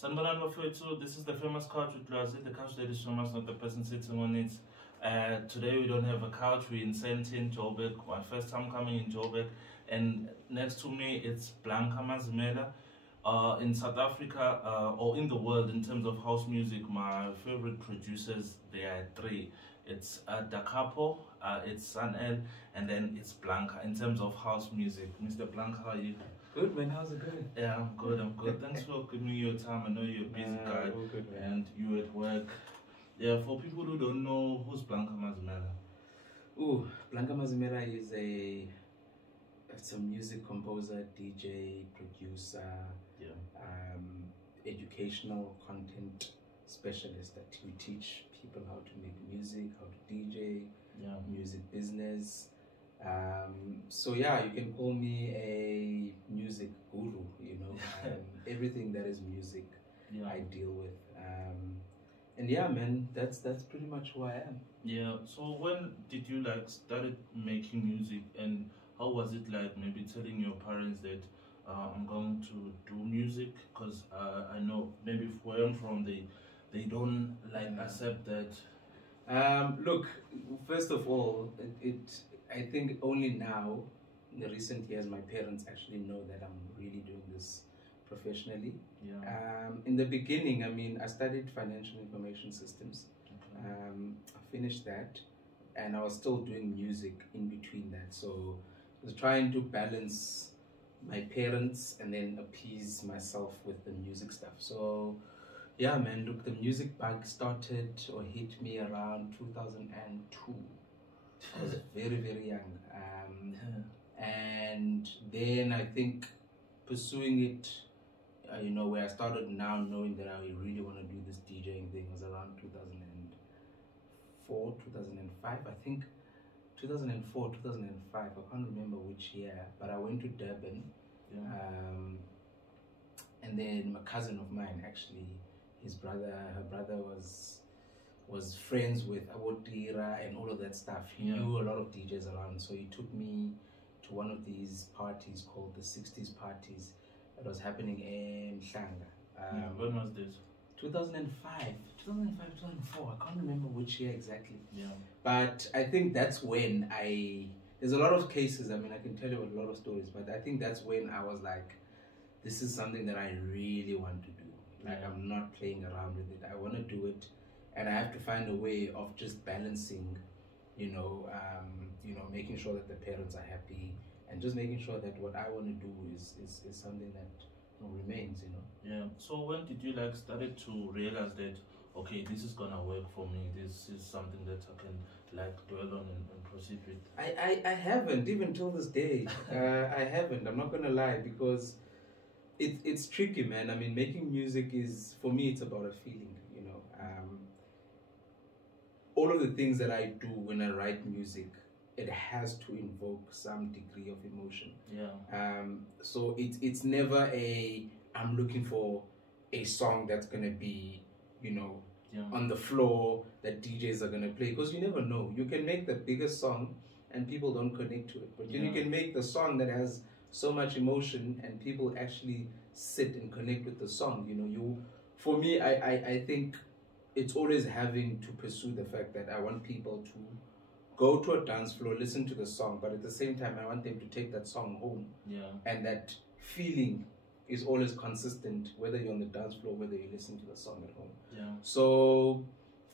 Sanibonani bafowethu, this is the famous couch with Lwazi. The couch that is famous, not the person sitting on it. Today we don't have a couch, we're in Sentin, Joburg. My first time coming in Joburg. And next to me it's Blanka Mazimela. In South Africa, or in the world in terms of house music, my favorite producers, there are three. It's Da Capo, it's Sanel, and then it's Blanka in terms of house music. Mr. Blanka, how are you? Good, man. How's it going? Yeah, I'm good. Thanks for giving me your time. I know you're a busy guy, all good, man. and you at work. Yeah, for people who don't know, who's Blanka Mazimela? Ooh, Blanka Mazimela is it's a music composer, DJ, producer, educational content specialist that we teach people how to make music, how to DJ, music business. So yeah, you can call me a music guru, you know. Everything that is music I deal with. And yeah, man, that's pretty much who I am. Yeah, so when did you started making music, and how was it like maybe telling your parents that I'm going to do music? Because I know maybe where I'm from, they don't accept that. Look, first of all, I think only now, in the recent years, my parents actually know that I'm really doing this professionally. In the beginning, I mean, I studied financial information systems. I finished that, and I was still doing music in between that. So I was trying to balance my parents and then appease myself with the music stuff. So yeah, man, look, the music bug started or hit me around 2002. I was very, very young. And then I think pursuing it, you know, where I started now knowing that I really want to do this DJing thing was around 2004, 2005. I think 2004, 2005. I can't remember which year, but I went to Durban. And then my cousin of mine, actually, her brother was friends with Awotira and all of that stuff. He knew a lot of DJs around, so he took me to one of these parties called the 60s parties that was happening in Mhlanga. When was this? 2005, 2004. I can't remember which year exactly. But I think that's when there's a lot of cases. I mean, I can tell you a lot of stories, but I think that's when I was like, this is something that I really want to do. Like, I'm not playing around with it. I want to do it, and I have to find a way of just balancing, making sure that the parents are happy, and just making sure that what I want to do is something that remains, you know. Yeah. So when did you started to realize that, okay, this is gonna work for me? This is something that I can dwell on and proceed with. I haven't, even till this day. I haven't. I'm not gonna lie, because it's tricky, man. I mean, making music is, for me, it's about a feeling, you know. All of the things that I do when I write music, it has to invoke some degree of emotion. So it's never I'm looking for a song that's gonna be, on the floor that DJs are gonna play, because you never know. You can make the biggest song and people don't connect to it, but then you can make the song that has so much emotion and people actually sit and connect with the song. For me, I think it's always having to pursue the fact that I want people to go to a dance floor, listen to the song, but at the same time I want them to take that song home. And that feeling is always consistent, whether you're on the dance floor, whether you listen to the song at home. So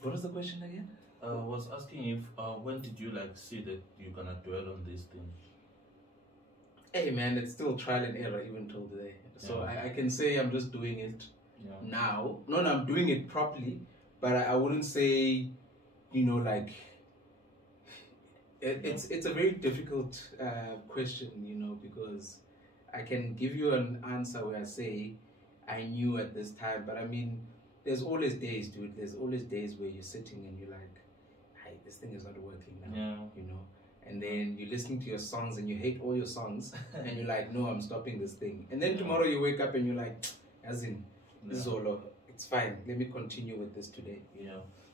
what was the question again? I was asking if when did you see that you're gonna dwell on this thing? Hey man, it's still trial and error even till today. So I can say I'm just doing it now. No, I'm doing it properly, but I wouldn't say, it's a very difficult question, because I can give you an answer where I say I knew at this time, but I mean, there's always days, dude. There's always days where you're sitting and you're like, hey, this thing is not working now, And then you're listening to your songs and you hate all your songs and you're like, no, I'm stopping this thing. And then tomorrow you wake up and you're like, as in, this is all over. It's fine. Let me continue with this today.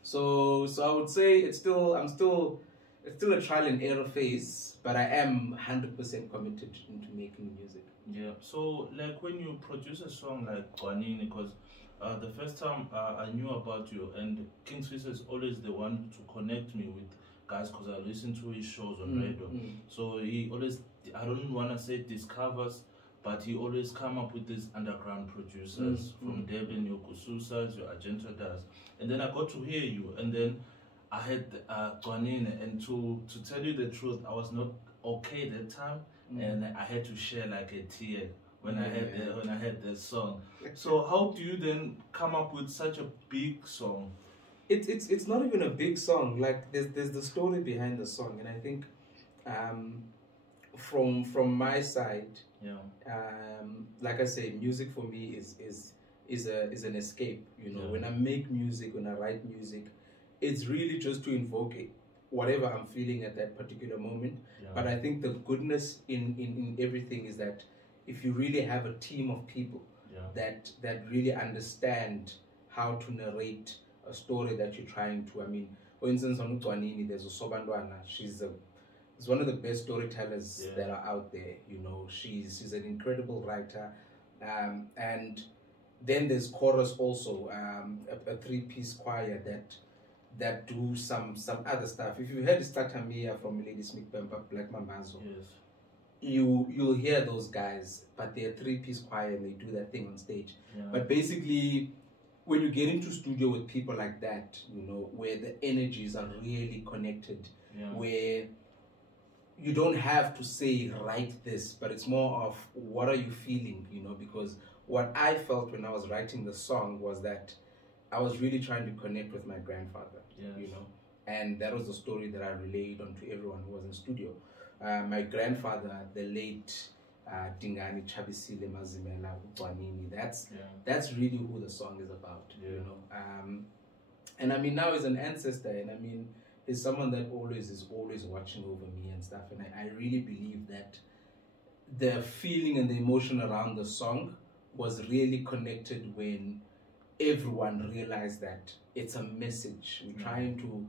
So I would say it's still a trial and error phase, but I am 100% committed into making music. So when you produce a song like Gcwanini, because The first time I knew about you, and King Swiss is always the one to connect me with guys because I listen to his shows on radio. So he always, I don't want to say discovers, but he always come up with these underground producers from Durban, your Kususas, your Argentodas. And then I got to hear you, and then I had Gcwanini, and to tell you the truth, I was not okay that time, and I had to share like a tear when I had the song. So how do you then come up with such a big song? It's not even a big song. Like there's the story behind the song, and I think from my side, like I say, music for me is an escape. You know, when I make music, when I write music, it's really just to invoke it, whatever I'm feeling at that particular moment. But I think the goodness in everything is that if you really have a team of people that really understand how to narrate a story that you're trying to, I mean, for instance, on Gcwanini, there's a Sobandwana. She's one of the best storytellers that are out there. You know, she's an incredible writer, and then there's chorus also, a three-piece choir that do some other stuff. If you heard Statamia from Lady Smith Bemba, Black Mambazo, you'll hear those guys, but they're a three-piece choir and they do that thing on stage. But basically, when you get into studio with people like that, you know, where the energies are really connected, where you don't have to say write this, but it's more of what are you feeling, you know, because what I felt when I was writing the song was that I was really trying to connect with my grandfather, you know, and that was the story that I relayed onto everyone who was in studio. My grandfather, the late Mazimela.Music, that's really who the song is about, you know. And I mean, now he's an ancestor, and I mean, he's someone that is always watching over me and stuff. And I really believe that the feeling and the emotion around the song was really connected when everyone realized that it's a message. We're trying to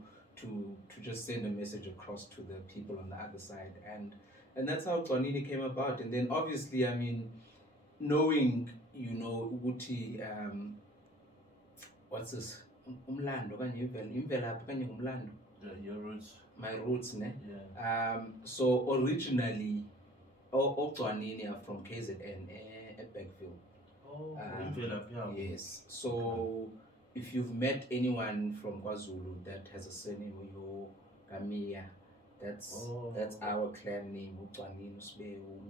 just send a message across to the people on the other side, and that's how Gcwanini came about. And then obviously, I mean, knowing, you know, Uti, what's this? Umlando, your roots. My roots, ne? So originally, Gcwanini are from KZN, Beckville. Yes. So if you've met anyone from KwaZulu that has a surname Uyo, Kamia, that's our clan name, Gcwanini,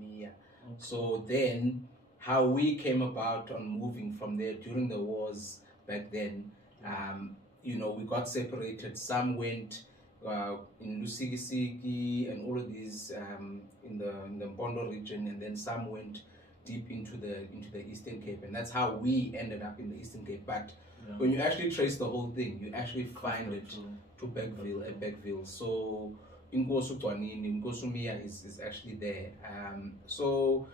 Mia. So then, how we came about on moving from there during the wars back then, you know, we got separated. Some went in Lusigisigi and all of these in the Mpondo region, and then some went deep into the Eastern Cape, and that's how we ended up in the Eastern Cape. But when you actually trace the whole thing, you actually find it to Beckville. So Inkosu Gcwanini, Inkosu Mia is actually there. So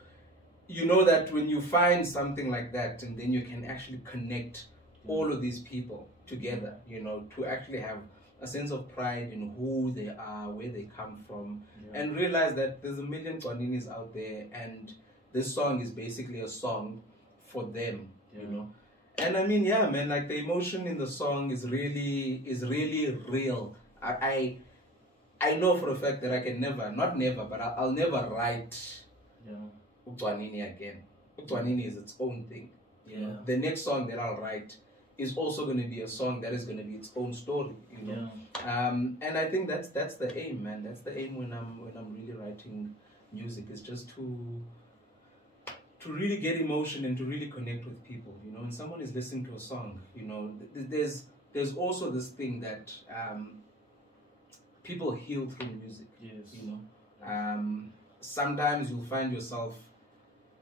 you know that when you find something like that, and then you can actually connect all of these people together, you know, to actually have a sense of pride in who they are, where they come from, and realize that there's a million Gcwaninis out there, and this song is basically a song for them, you know. And I mean, yeah, man, like the emotion in the song is really real. I know for a fact that I can but I'll never write Gcwanini again. Gcwanini is its own thing. The next song that I'll write is also going to be a song that is going to be its own story, you know. And I think that's the aim, man. That's the aim when I'm really writing music, is just to really get emotion and to really connect with people, you know. When someone is listening to a song, you know, there's also this thing that people heal through music, you know. Sometimes you'll find yourself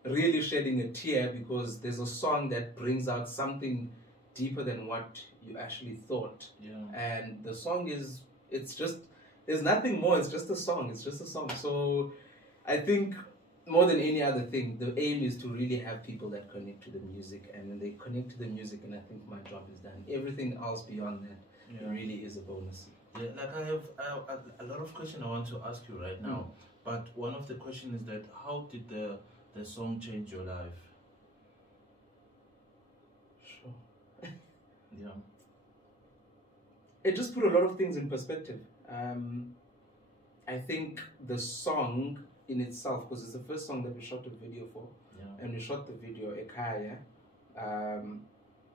really shedding a tear because there's a song that brings out something deeper than what you actually thought. And the song there's nothing more, it's just a song. So I think more than any other thing, the aim is to really have people that connect to the music, and when they connect to the music, and I think my job is done. Everything else beyond that really is a bonus. Like I have a lot of questions I want to ask you right now, but one of the questions is that how did the song change your life? Sure. Yeah. It just put a lot of things in perspective. I think the song in itself, because it's the first song that we shot a video for, and we shot the video Ekaya,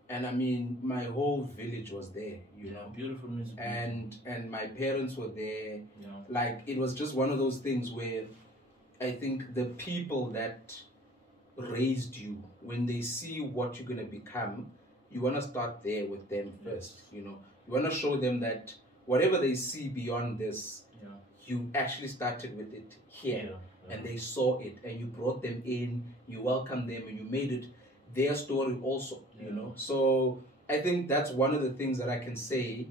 and I mean my whole village was there, you know, beautiful music, and my parents were there. Yeah. Like it was just one of those things where I think the people that raised you, when they see what you're gonna become, you wanna start there with them first, you know. You wanna show them that whatever they see beyond this, you actually started with it here, and they saw it, and you brought them in, you welcomed them, and you made it their story also, you know. So I think that's one of the things that I can say,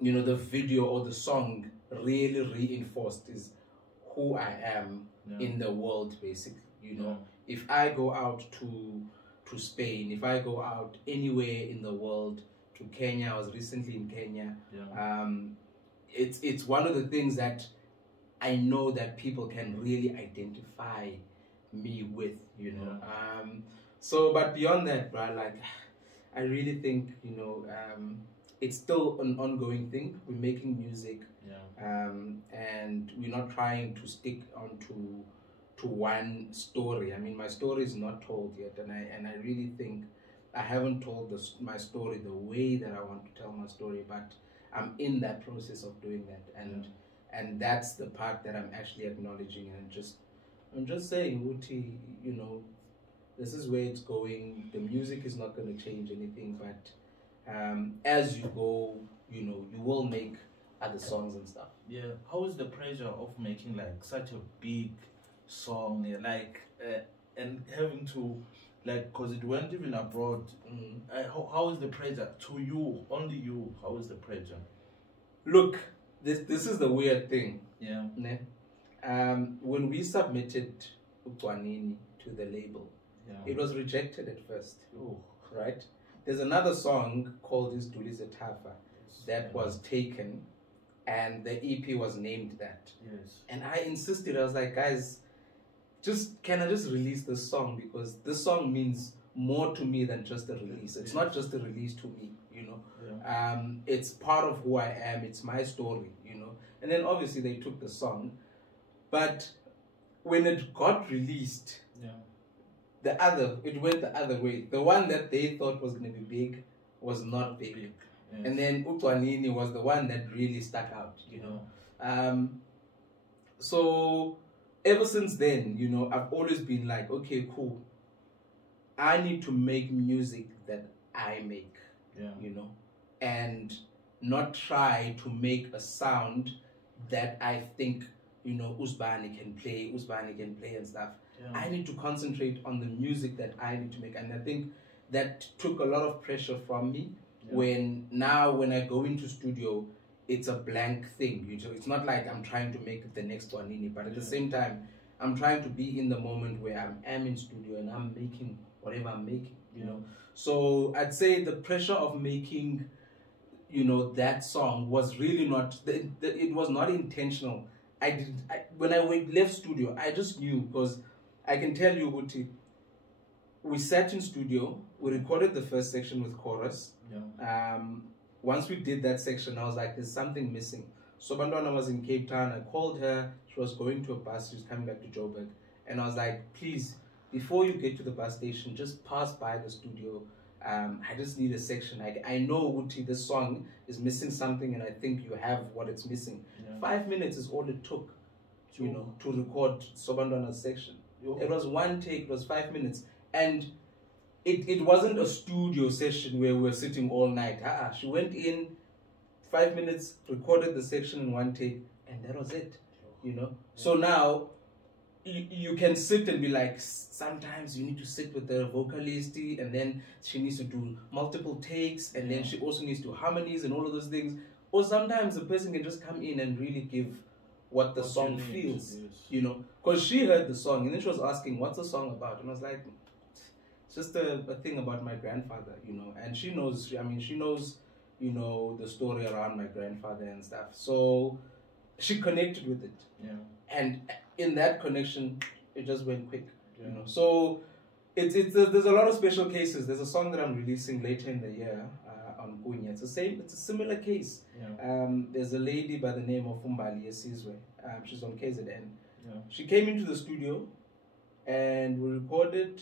you know, the video or the song really reinforced is who I am in the world, basically, you know. If I go out to Spain, if I go out anywhere in the world, to Kenya, I was recently in Kenya, it's one of the things that I know that people can really identify me with, you know. So, but beyond that, bro, like, I really think, you know, it's still an ongoing thing. We're making music, and we're not trying to stick onto one story. I mean, my story is not told yet, and I really think I haven't told my story the way that I want to tell my story, but I'm in that process of doing that, and that's the part that I'm actually acknowledging, and I'm just saying, Uti, you know, this is where it's going. The music is not going to change anything, but as you go, you know, you will make other songs and stuff. Yeah. How is the pressure of making like such a big song, like, and having to, like, because it went even abroad, how is the pressure to you, only you, how is the pressure? Look, this is the weird thing. Yeah. When we submitted Gcwanini to the label, it was rejected at first. Right? There's another song called Isdulize Tafa that was taken, and the EP was named that. And I insisted, I was like, guys, can I just release this song, because this song means more to me than just a release. It's not just a release to me, you know. It's part of who I am. It's my story, you know. And then obviously they took the song, but when it got released, it went the other way. The one that they thought was going to be big was not big. And then Gcwanini was the one that really stuck out, you know. So ever since then, you know, I've always been like, okay, cool. I need to make music that I make, you know, and not try to make a sound that I think, you know, Usbani can play and stuff. I need to concentrate on the music that I need to make. And I think that took a lot of pressure from me when I go into studio, it's a blank thing. You know, it's not like I'm trying to make the next Gcwanini, but at the same time, I'm trying to be in the moment where I am in studio and I'm making whatever I'm making, you know. So I'd say the pressure of making, you know, that song was really not, it was not intentional. When I left studio, I just knew, because I can tell you, Uti, we sat in studio, we recorded the first section with chorus. Once we did that section, I was like, there's something missing. So Bandwana was in Cape Town. I called her. She was going to a bus. She was coming back to Joburg. And I was like, please, before you get to the bus station, just pass by the studio. I just need a section. I know, Uti, this song is missing something, and I think you have what it's missing. 5 minutes is all it took, you know, to record Sobandwana's section. It was one take, it was 5 minutes. And it wasn't a studio session where we were sitting all night. She went in, 5 minutes, recorded the section in one take, and that was it, you know. So now, you can sit and be like, sometimes you need to sit with the vocalist, and then she needs to do multiple takes, and then she also needs to do harmonies and all of those things. Or sometimes the person can just come in and really give what the song feels, you know. Because she heard the song, and then she was asking, what's the song about? And I was like, it's just a thing about my grandfather, you know. And she knows, you know, the story around my grandfather and stuff. So she connected with it. And in that connection, it just went quick, you know. So there's a lot of special cases. There's a song that I'm releasing later in the year on Kunye. It's a similar case. Yeah. There's a lady by the name of Umbali Esizwe. She's on KZN. Yeah. She came into the studio and we recorded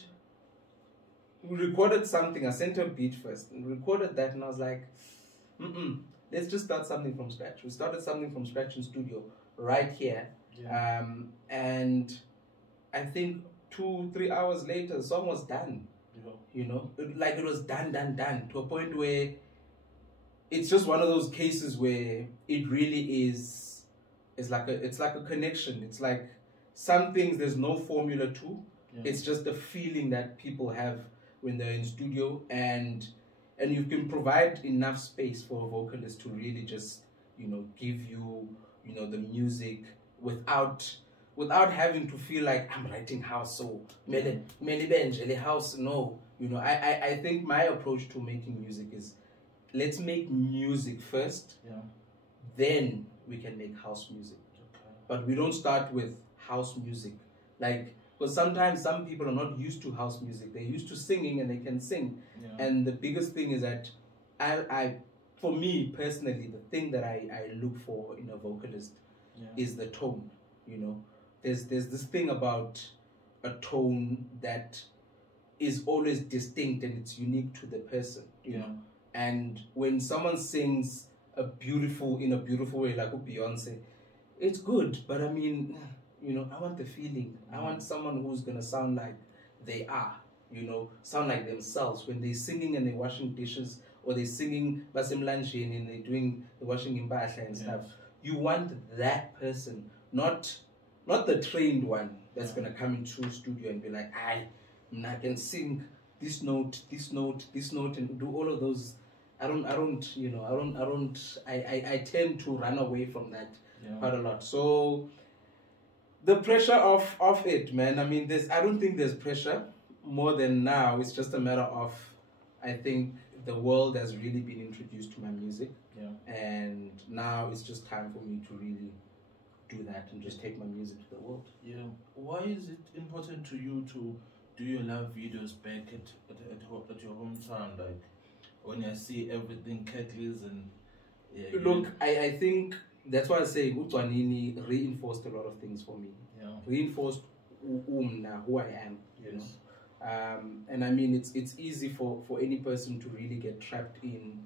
something. I sent her a beat first and recorded that, and I was like, let's just start something from scratch. We started something from scratch in studio right here. Yeah. And I think 2-3 hours later, the song was done. Yeah. You know, like it was done to a point where it's just one of those cases where it really is. It's like a connection. It's like some things there's no formula to. Yeah. It's just the feeling that people have when they're in studio, and you can provide enough space for a vocalist to really just, you know, give you, you know, the music without having to feel like I'm writing house, so mele house. No, you know, I think my approach to making music is, let's make music first, then we can make house music. Okay. But we don't start with house music, like, because sometimes some people are not used to house music. They're used to singing and they can sing. Yeah. And the biggest thing is that for me personally, the thing that I look for in a vocalist is the tone. You know, there's this thing about a tone that is always distinct and it's unique to the person. You know, and when someone sings in a beautiful way, like Beyonce, it's good. But I mean, you know, I want the feeling. I want someone who's gonna sound like they are, you know, sound like themselves when they're singing and they're washing dishes, or they're singing Mazimela.Music and they're doing the washing in ibiza and stuff. You want that person, not the trained one that's gonna come into a studio and be like, I can sing this note, and do all of those. I tend to run away from that quite a lot. So the pressure of it, man. I mean, I don't think there's pressure more than now. It's just a matter of, I think the world has really been introduced to my music. Yeah. And now it's just time for me to really do that and just take my music to the world. Yeah. Why is it important to you to do your live videos back at your hometown? Like, when I see everything Catley's and... Yeah, look, I think that's why I say Gcwanini reinforced a lot of things for me. Yeah. Reinforced who I am, you know. And I mean, it's easy for any person to really get trapped in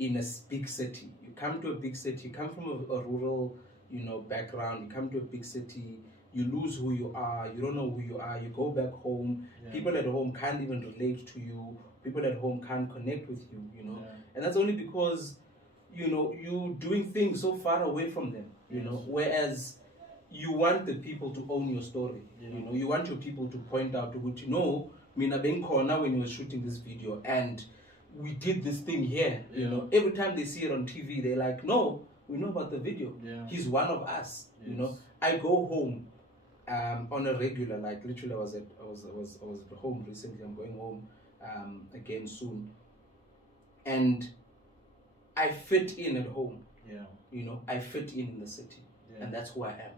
a big city. You come to a big city, you come from a rural, you know, background, you come to a big city, you lose who you are, you don't know who you are, you go back home, people at home can't even relate to you, people at home can't connect with you, you know. And that's only because, you know, you're doing things so far away from them, you know, whereas you want the people to own your story, you know, you want your people to point out to what you know, Mina Benkona when you were shooting this video, and we did this thing here, you know. Every time they see it on TV, they're like, no, we know about the video. He's one of us, you know. I go home on a regular, like literally I was at home recently. I'm going home again soon, and I fit in at home. You know, I fit in the city, and that's who I am.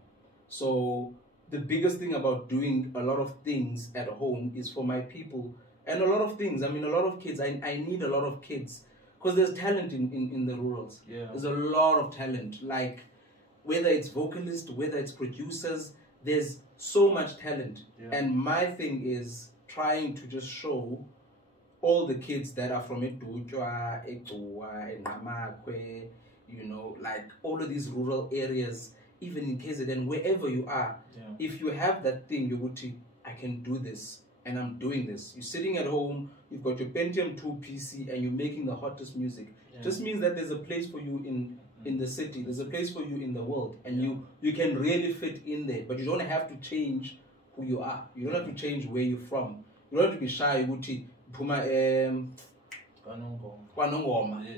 So the biggest thing about doing a lot of things at home is for my people, and a lot of things. I mean, a lot of kids. I need a lot of kids, because there's talent in the rurals. There's a lot of talent. Like, whether it's vocalists, whether it's producers, there's so much talent. And my thing is trying to just show all the kids that are from Edujwa, Etuwa, and Namakwe, you know, like all of these rural areas, even in KZN, wherever you are, if you have that thing, you would say, I can do this, and I'm doing this. You're sitting at home, you've got your Pentium 2 PC, and you're making the hottest music. Just means that there's a place for you in the city, there's a place for you in the world, and you can really fit in there, but you don't have to change who you are. You don't have to change where you're from. You don't have to be shy, Puma,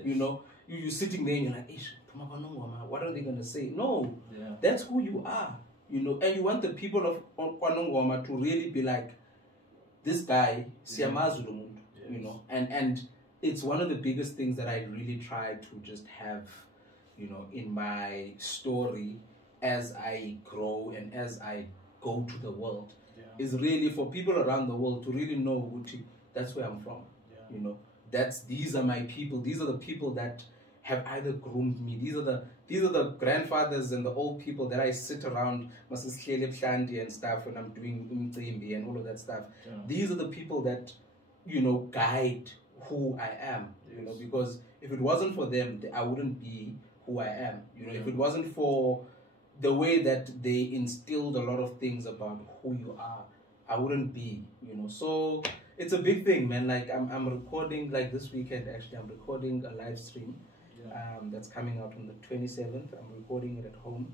you know, you're sitting there and you're like, what are they going to say? No, that's who you are, you know, and you want the people of Kwanongoma to really be like, this guy, Siyamazulu, you know, and it's one of the biggest things that I really try to just have, you know, in my story as I grow and as I go to the world, is really for people around the world to really know Uti, that's where I'm from. Yeah. You know, these are my people. These are the people that have either groomed me. These are the grandfathers and the old people that I sit around and stuff when I'm doing umcimbi and all of that stuff. Yeah. These are the people that, you know, guide who I am. Yes. You know, because if it wasn't for them, I wouldn't be who I am. You know, if it wasn't for the way that they instilled a lot of things about who you are, I wouldn't be, you know. So it's a big thing, man. Like I'm recording, like this weekend actually, I'm recording a live stream. That's coming out on the 27th. I'm recording it at home,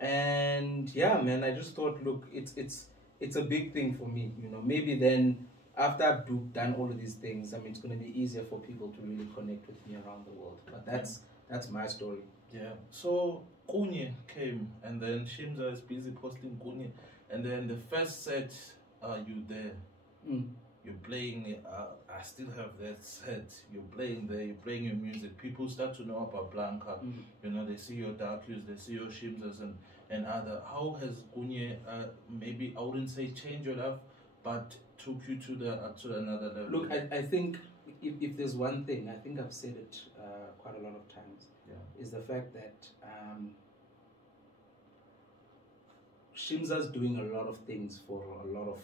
and yeah, man, I just thought, look, it's a big thing for me, you know. Maybe then after I've done all of these things, I mean, it's going to be easier for people to really connect with me around the world. But that's my story. Yeah. So Kunye came, and then Shimza is busy posting Kunye, and then the first set, you there. You're playing, I still have that set. You're playing there, you're playing your music. People start to know about Blanka. You know, they see your Darkus, they see your Shimzas and other. How has Kunye, maybe, I wouldn't say change your life, but took you to another level? Look, I think if there's one thing, I think I've said it quite a lot of times, is the fact that Shimza's doing a lot of things for a lot of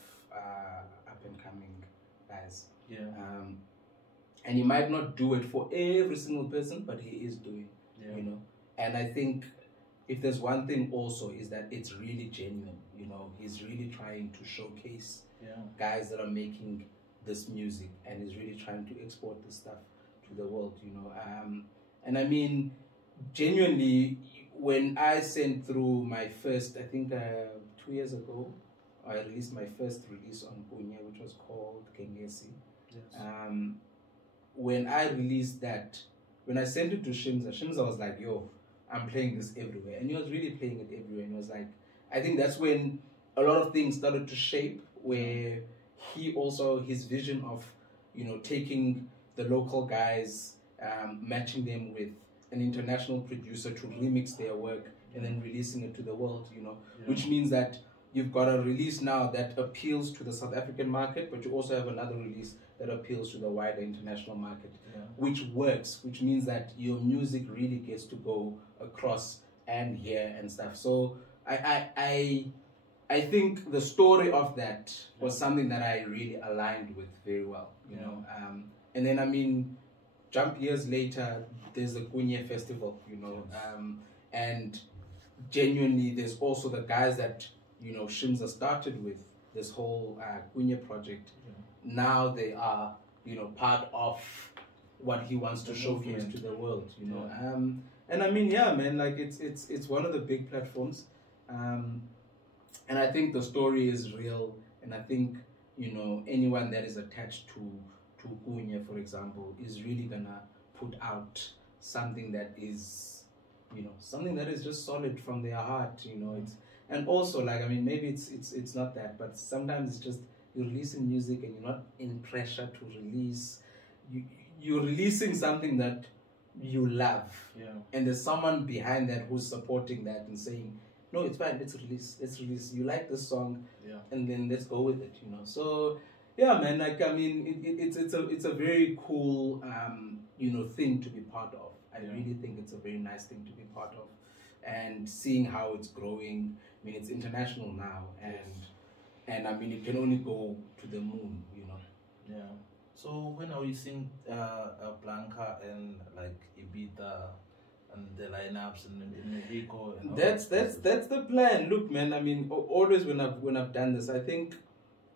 up-and-coming guys. Yeah. And he might not do it for every single person, but he is doing, you know. And I think if there's one thing also is that it's really genuine, you know. He's really trying to showcase guys that are making this music, and he's really trying to export this stuff to the world, you know. And I mean, genuinely, when I sent through my first, I think 2 years ago, I released my first release on Kunye, which was called Kengesi. Yes. When I released that, when I sent it to Shimza was like, yo, I'm playing this everywhere. And he was really playing it everywhere. And he was like, I think that's when a lot of things started to shape, where he also, his vision of, you know, taking the local guys, matching them with an international producer to remix their work and then releasing it to the world, you know, which means that you've got a release now that appeals to the South African market, but you also have another release that appeals to the wider international market, which works, which means that your music really gets to go across and here and stuff. So I think the story of that was something that I really aligned with very well, you know. And then, I mean, jump years later, there's the Kunye Festival, you know, and genuinely there's also the guys that, you know, Shimza started with this whole Kunye project. Now they are, you know, part of what he wants to showcase to the world, you know. And I mean, yeah, man, like it's one of the big platforms, and I think the story is real, and I think, you know, anyone that is attached to Kunye, for example, is really gonna put out something that is, you know, something that is just solid from their heart, you know. It's, and also, like, I mean, maybe it's not that, but sometimes it's just you're releasing music and you're not in pressure to release. You're releasing something that you love, and there's someone behind that who's supporting that and saying, no, it's fine, let's release. You like this song, and then let's go with it, you know. So yeah, man, like, I mean, it's a very cool you know, thing to be part of. I really think it's a very nice thing to be part of, and seeing how it's growing. I mean, it's international now, and I mean, it can only go to the moon, you know. Yeah. So when are we seeing Blanka and like ibiza and the lineups in Mexico? That's the plan. Look, man, I mean, always when I've done this, I think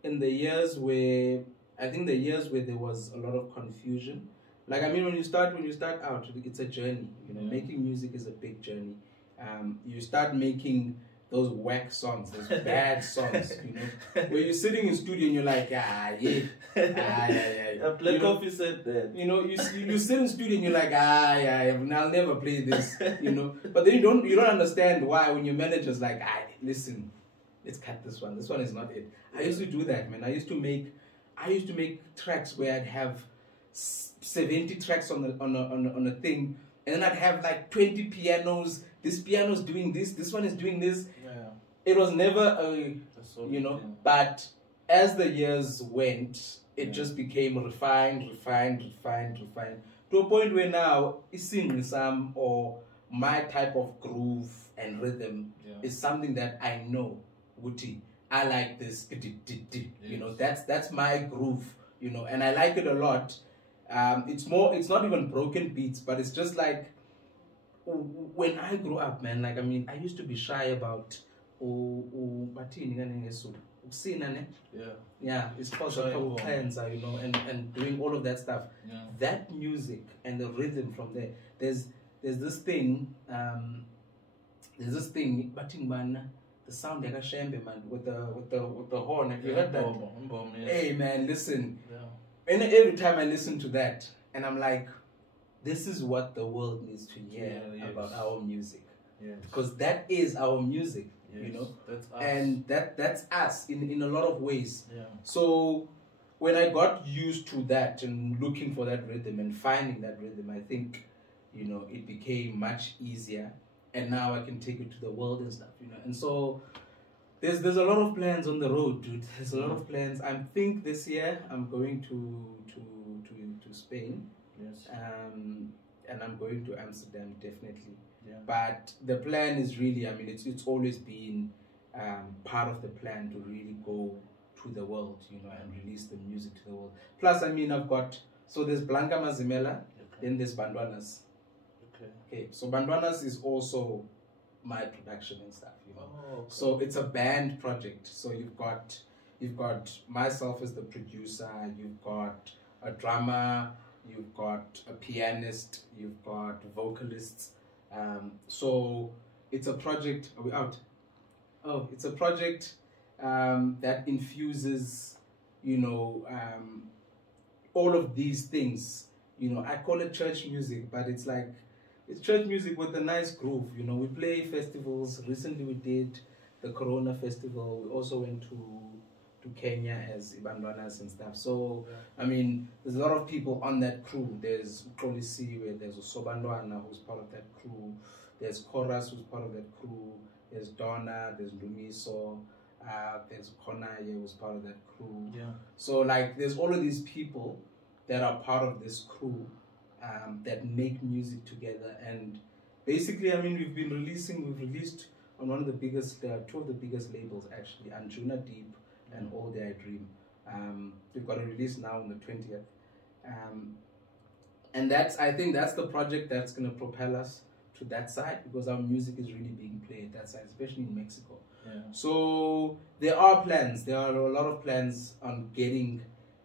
in the years where there was a lot of confusion. Like, I mean, when you start out, it's a journey. You know, making music is a big journey. You start making those whack songs, those bad songs, you know, where you're sitting in studio and you're like, Black Coffee said that. You know, you sit in studio and you're like, I'll never play this, you know. But then you don't understand why when your manager's like, listen, let's cut this one. This one is not it. I used to do that, man. I used to make tracks where I'd have 70 tracks on a thing, and then I'd have like 20 pianos. This piano's doing this one is doing this. it was never a, you know, but as the years went, it just became refined, to a point where now singing some or my type of groove and rhythm is something that I know, Wuti, I like this, you know, that's my groove, you know, and I like it a lot. It's not even broken beats, but it's just like, when I grew up, man, like, I mean, I used to be shy about it's possible cleanser, you know, and doing all of that stuff. That music and the rhythm from there, there's this thing, the sound like a shembe, man, with the horn. Have you heard that? Hey man, listen. And every time I listen to that, and I'm like, this is what the world needs to hear about our music. Because that is our music, you know, that's us. And that's us in a lot of ways. So when I got used to that and looking for that rhythm and finding that rhythm, I think, you know, it became much easier, and now I can take it to the world and stuff, you know. And so there's a lot of plans on the road, dude. There's a lot of plans. I think this year I'm going to Spain. And I'm going to Amsterdam, definitely. But the plan is really, I mean, it's always been part of the plan to really go to the world, you know, and release the music to the world. Plus, I mean, so there's Blanka Mazimela, then there's Bandwanas. Okay, so Bandwanas is also my production and stuff, you know. So it's a band project. So you've got myself as the producer, you've got a drummer, you've got a pianist, you've got vocalists. So it's a project. Are we out? Oh, it's a project that infuses, you know, all of these things. You know, I call it church music, but it's like, it's church music with a nice groove. You know, we play festivals. Recently we did the Corona Festival. We also went to Kenya as Ibandwanas and stuff. So, I mean, there's a lot of people on that crew. There's Kolisi, where there's Sobandwana, who's part of that crew. There's Chorus, who's part of that crew. There's Donna, there's Lumiso, there's Konaye, who's part of that crew. So, like, there's all of these people that are part of this crew that make music together. And basically, I mean, we've released on one of the biggest, two of the biggest labels, actually, Anjuna Deep and All Day I Dream. We've got a release now on the 20th. And I think that's the project that's going to propel us to that side, because our music is really being played that side, especially in Mexico. So there are plans. There are a lot of plans on getting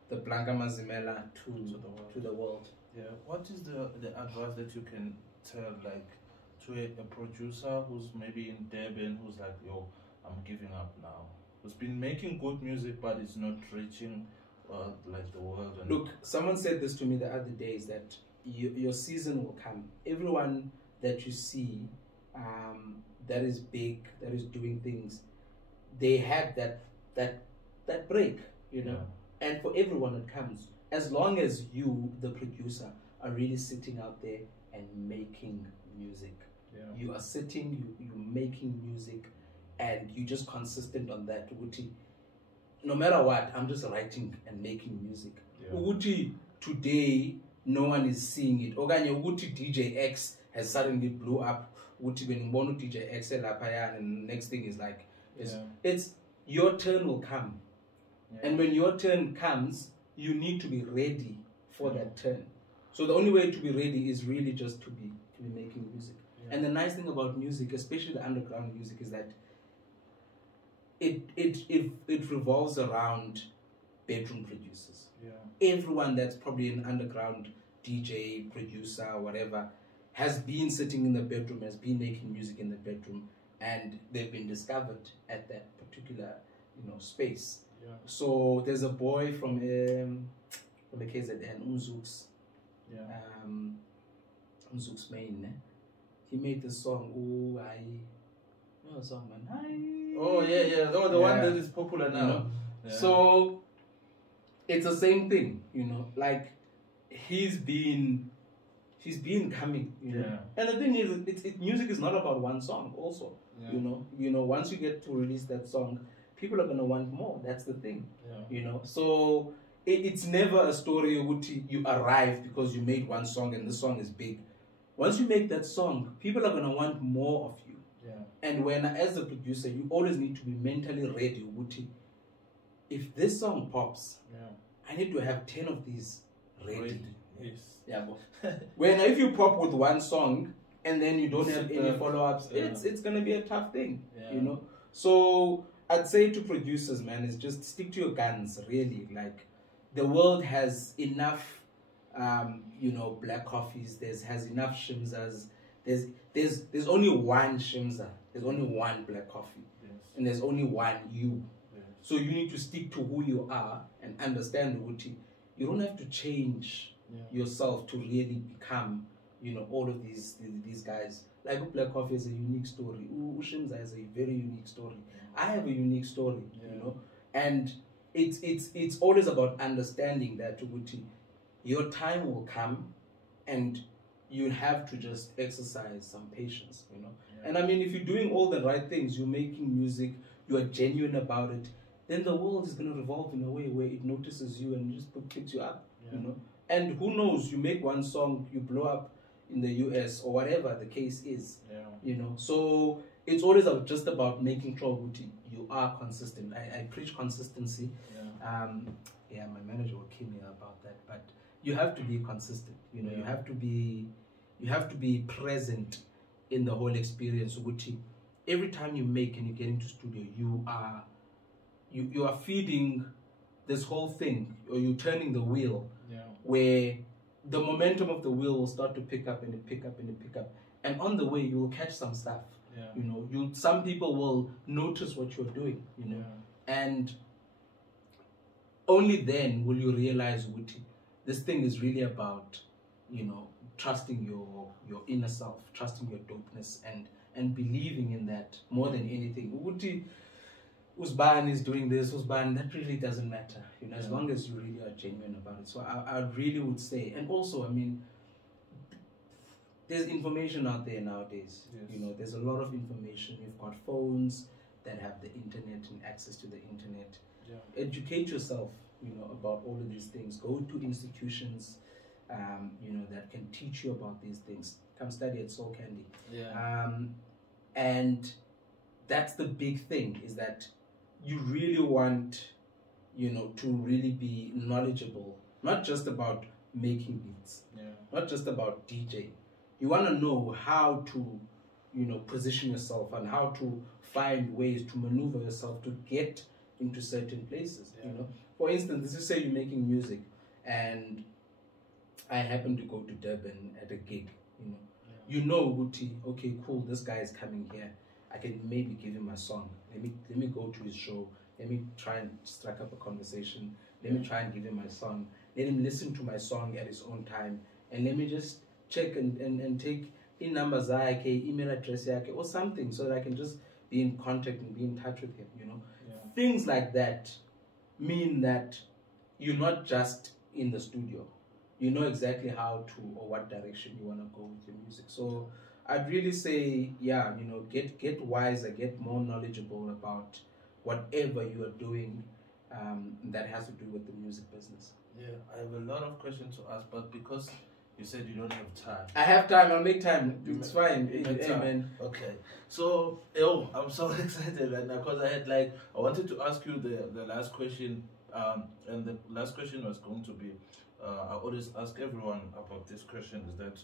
the Blanka Mazimela to the world. What is the advice that you can tell, like, to a producer who's maybe in Durban, who's like, yo, I'm giving up now, who's been making good music but it's not reaching like the world? Look, someone said this to me the other day, is that your season will come. Everyone that you see that is big, that is doing things, they had that break, you know. And for everyone it comes, as long as you, the producer, are really sitting out there and making music. You are sitting, you're making music, and you're just consistent on that. No matter what, I'm just writing and making music. Today, no one is seeing it. DJ X has suddenly blew up. DJ X and the next thing is like, it's your turn will come. And when your turn comes, you need to be ready for that turn. So the only way to be ready is really just to be making music. And the nice thing about music, especially the underground music, is that it revolves around bedroom producers. Everyone that's probably an underground DJ, producer, whatever, has been sitting in the bedroom, has been making music in the bedroom, and they've been discovered at that particular, you know, space. So there's a boy from the KZN, Unzux, Unzux main. He made this song. Oh, the song, man. Oh the one that is popular now. You know? So it's the same thing, you know. Like he's been coming, you know. And the thing is, music is not about one song. Also, You know, once you get to release that song, people are gonna want more. That's the thing. You know, so it's never a story of you arrive because you made one song and the song is big. Once you make that song, people are gonna want more of you. And when, as a producer, you always need to be mentally ready. If this song pops, I need to have 10 of these ready. Yes. Yeah, when if you pop with one song and then you don't have any follow-ups, it's gonna be a tough thing. You know. So I'd say to producers, man, is just stick to your guns. Really, like the world has enough, you know, black coffees. Has enough shimzas. There's only one shimza. There's only one black coffee, and there's only one you. So you need to stick to who you are and understand Uti. You don't have to change yourself to really become, you know, all of these guys. Like Black Coffee is a unique story. Ushimza is a very unique story. I have a unique story, you know, and it's always about understanding that Uti, your time will come, and you have to just exercise some patience, you know. And I mean, if you're doing all the right things, you're making music, you are genuine about it, then the world is going to revolve in a way where it notices you and just picks you up, you know. And who knows, you make one song, you blow up in the US or whatever the case is, you know. So it's always just about making sure you are consistent. I preach consistency. My manager will kill me about that, but you have to be consistent, you know. You have to be present in the whole experience. Every time you make and you get into studio, you are feeding this whole thing, or you're turning the wheel, where the momentum of the wheel will start to pick up and pick up and pick up, and on the way you will catch some stuff. You know, some people will notice what you're doing, you know, and only then will you realize this thing is really about, you know, trusting your inner self, trusting your dopeness, and believing in that more than anything. Usban is doing this, Usban, that really doesn't matter, you know, as long as you really are genuine about it. So I really would say, and also, I mean, there's information out there nowadays. You know, there's a lot of information. You've got phones that have the internet and access to the internet. Educate yourself, you know, about all of these things. Go to institutions, you know, that can teach you about these things. Come study at Soul Candy. And that's the big thing, is that you really want, you know, to really be knowledgeable, not just about making beats, not just about DJing. You want to know how to, you know, position yourself and how to find ways to maneuver yourself to get into certain places. You know, for instance, let's just say you're making music, and I happen to go to Durban at a gig. You know, okay, cool, this guy is coming here. I can maybe give him a song. Let me go to his show. Let me try and strike up a conversation. Let me try and give him my song. Let him listen to my song at his own time. And let me just check and take in numbers, email address, or something, so that I can just be in contact and be in touch with him, you know. Things like that mean that you're not just in the studio. You know exactly how to, or what direction you want to go with your music. So I'd really say, you know, get wiser, get more knowledgeable about whatever you are doing that has to do with the music business. I have a lot of questions to ask, but because you said you don't have time. I have time. I'll make time. It's fine. Amen. Okay. So, I'm so excited right now, because I wanted to ask you the last question, and the last question was going to be, I always ask everyone about this question, is that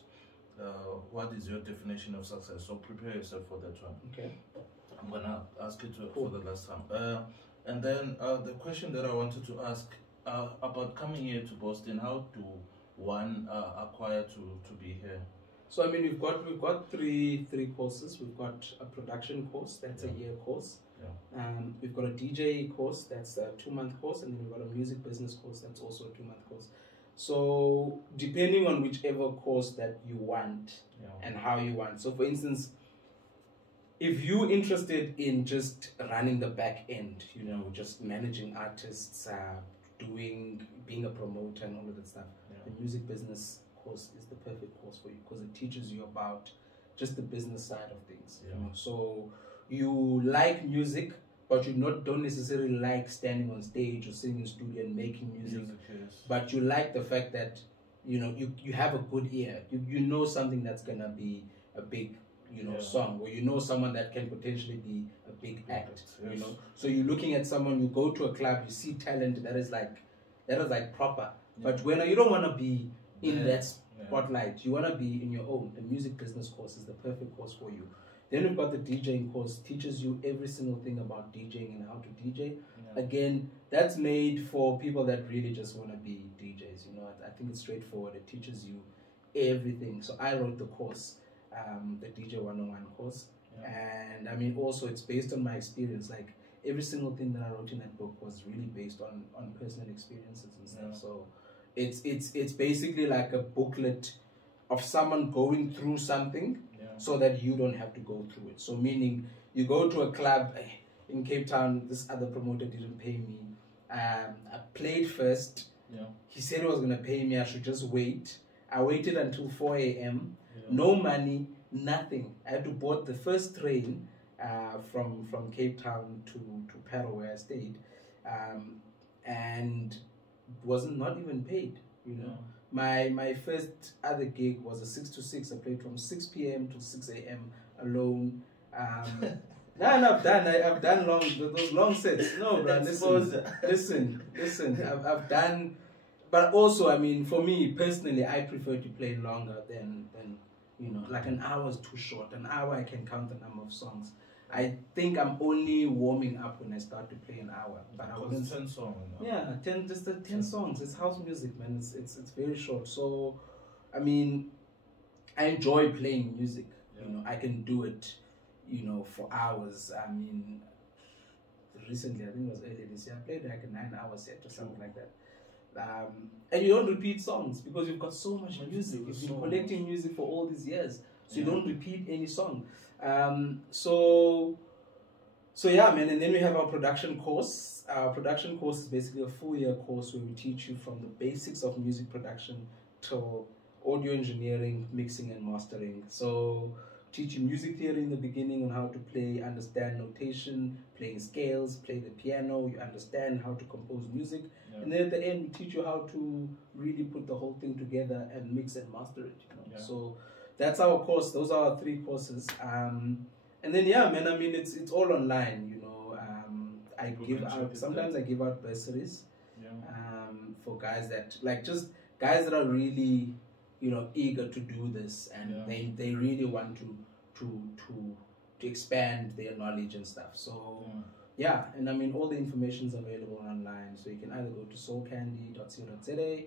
what is your definition of success? So prepare yourself for that one. Okay. I'm gonna ask it for the last time. And then the question that I wanted to ask about coming here to Boston, how do one acquire to be here? So I mean, we've got three courses. We've got a production course, that's a year course. We've got a DJ course, that's a 2-month course, and then we've got a music business course, that's also a 2-month course. So depending on whichever course that you want and how you want. So for instance, if you're interested in just running the back end, you know, just managing artists, being a promoter and all of that stuff, the music business course is the perfect course for you, because it teaches you about just the business side of things. You know? So you like music, but you don't necessarily like standing on stage or sitting in studio and making music. But you like the fact that, you know, you have a good ear. You know something that's gonna be a big, you know, song, or you know someone that can potentially be a big act. You know, so you're looking at someone. You go to a club, you see talent that is like proper. But when you don't want to be in that spotlight, you want to be in your own. The music business course is the perfect course for you. Then we've got the DJing course, teaches you every single thing about DJing and how to DJ. Again, that's made for people that really just want to be DJs. You know, I think it's straightforward. It teaches you everything. So I wrote the course, the DJ 101 course. And I mean, also it's based on my experience. Like every single thing that I wrote in that book was really based on personal experiences and stuff. So it's basically like a booklet of someone going through something, so that you don't have to go through it. So meaning you go to a club in Cape Town, this other promoter didn't pay me. I played first. He said he was going to pay me. I should just wait. I waited until 4 a.m. No money, nothing. I had to board the first train from Cape Town to Paarl, where I stayed, and wasn't not even paid, you know. My first other gig was a 6 to 6. I played from 6 p.m. to 6 a.m. alone. No, I've done those long sets. No, bro, listen. I've done, but also, I mean, for me personally, I prefer to play longer than you know, like an hour is too short. An hour I can count the number of songs. I think I'm only warming up when I start to play an hour. But I wasn't 10 songs. Yeah, 10 songs. It's house music, man. It's very short. So, I mean, I enjoy playing music. You know, I can do it, you know, for hours. I mean, recently, I think it was earlier this year, I played like a 9-hour set or something like that. And you don't repeat songs because you've got so much music. You've been collecting music for all these years, so you don't repeat any song. So yeah, man. And then we have our production course. Our production course is basically a full-year course where we teach you from the basics of music production to audio engineering, mixing and mastering. So teach you music theory in the beginning on how to play, understand notation, playing scales, play the piano, you understand how to compose music. And then at the end, we teach you how to really put the whole thing together and mix and master it. You know? So that's our course. Those are our 3 courses. And then, yeah, man, I mean, it's all online, you know. I give out, sometimes I give out bursaries for guys that, like, just guys that are really, you know, eager to do this, and they really want to expand their knowledge and stuff. So yeah, and I mean, all the information is available online, so you can either go to soulcandy.co.za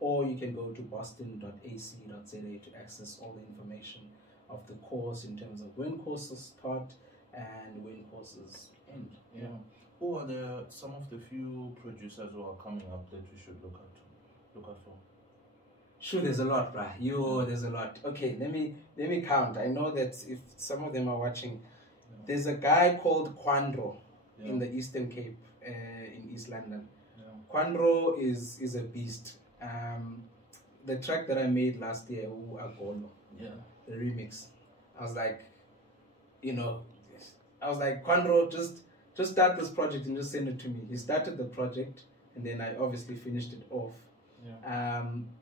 or you can go to boston.ac.za to access all the information of the course in terms of when courses start and when courses end. Who are some of the few producers who are coming up that we should look out for? Sure, there's a lot, bruh. There's a lot. Okay, let me count. I know that if some of them are watching, there's a guy called Quandro in the Eastern Cape, in East London. Quandro is a beast. The track that I made last year, Agolo, the remix, I was like, you know, Quandro, just start this project and just send it to me. He started the project, and then I obviously finished it off.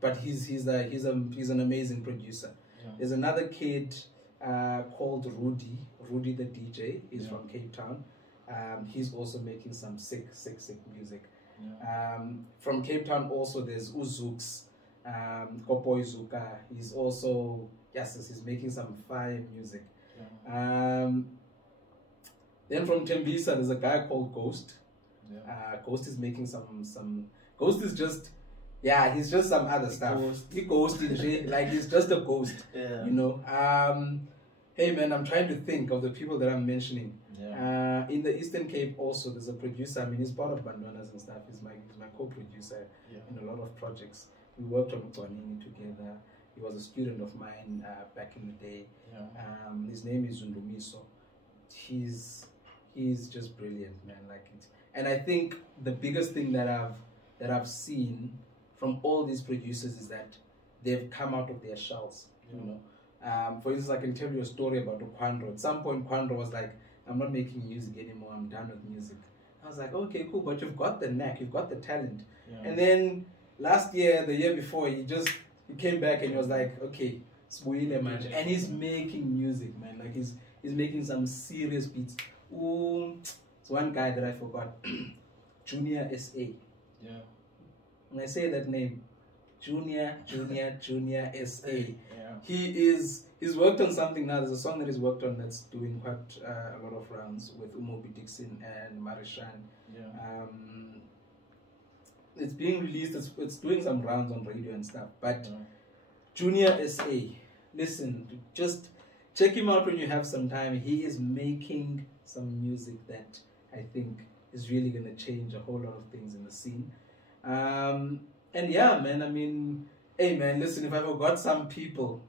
But he's an amazing producer. There's another kid called Rudy the DJ. He's from Cape Town. He's also making some sick music. From Cape Town also there's Uzux, Kopoy Zuka. He's also he's making some fire music. Then from Tembisa there's a guy called Ghost. Ghost is making some Ghost is just he's just some other stuff. He ghosted, like he's just a ghost. You know. Hey man, I'm trying to think of the people that I'm mentioning. In the Eastern Cape also there's a producer. I mean, he's part of Bandonas and stuff. He's my co-producer in a lot of projects. We worked on Gcwanini together. He was a student of mine back in the day. His name is Undumiso. He's just brilliant, man. Like it. And I think the biggest thing that I've seen from all these producers is that they've come out of their shells. You know, for instance, I can tell you a story about Quandro. At some point, Quandro was like, I'm not making music anymore. I'm done with music. I was like, okay, cool, but you've got the knack, you've got the talent. Yeah. And then last year, the year before, he came back and he was like, okay, and he's making music, man. Like he's making some serious beats. Ooh, it's one guy that I forgot, Junior SA. Yeah. When I say that name, Junior SA. Yeah. He's worked on something now. There's a song that he's worked on that's doing quite a lot of rounds with Umobi Dixon and Marishan. Yeah. It's being released. It's doing some rounds on radio and stuff. But Junior SA, listen, just check him out when you have some time. He is making some music that I think is really gonna change a whole lot of things in the scene. And yeah, man, I mean, hey man, listen, if I forgot some people,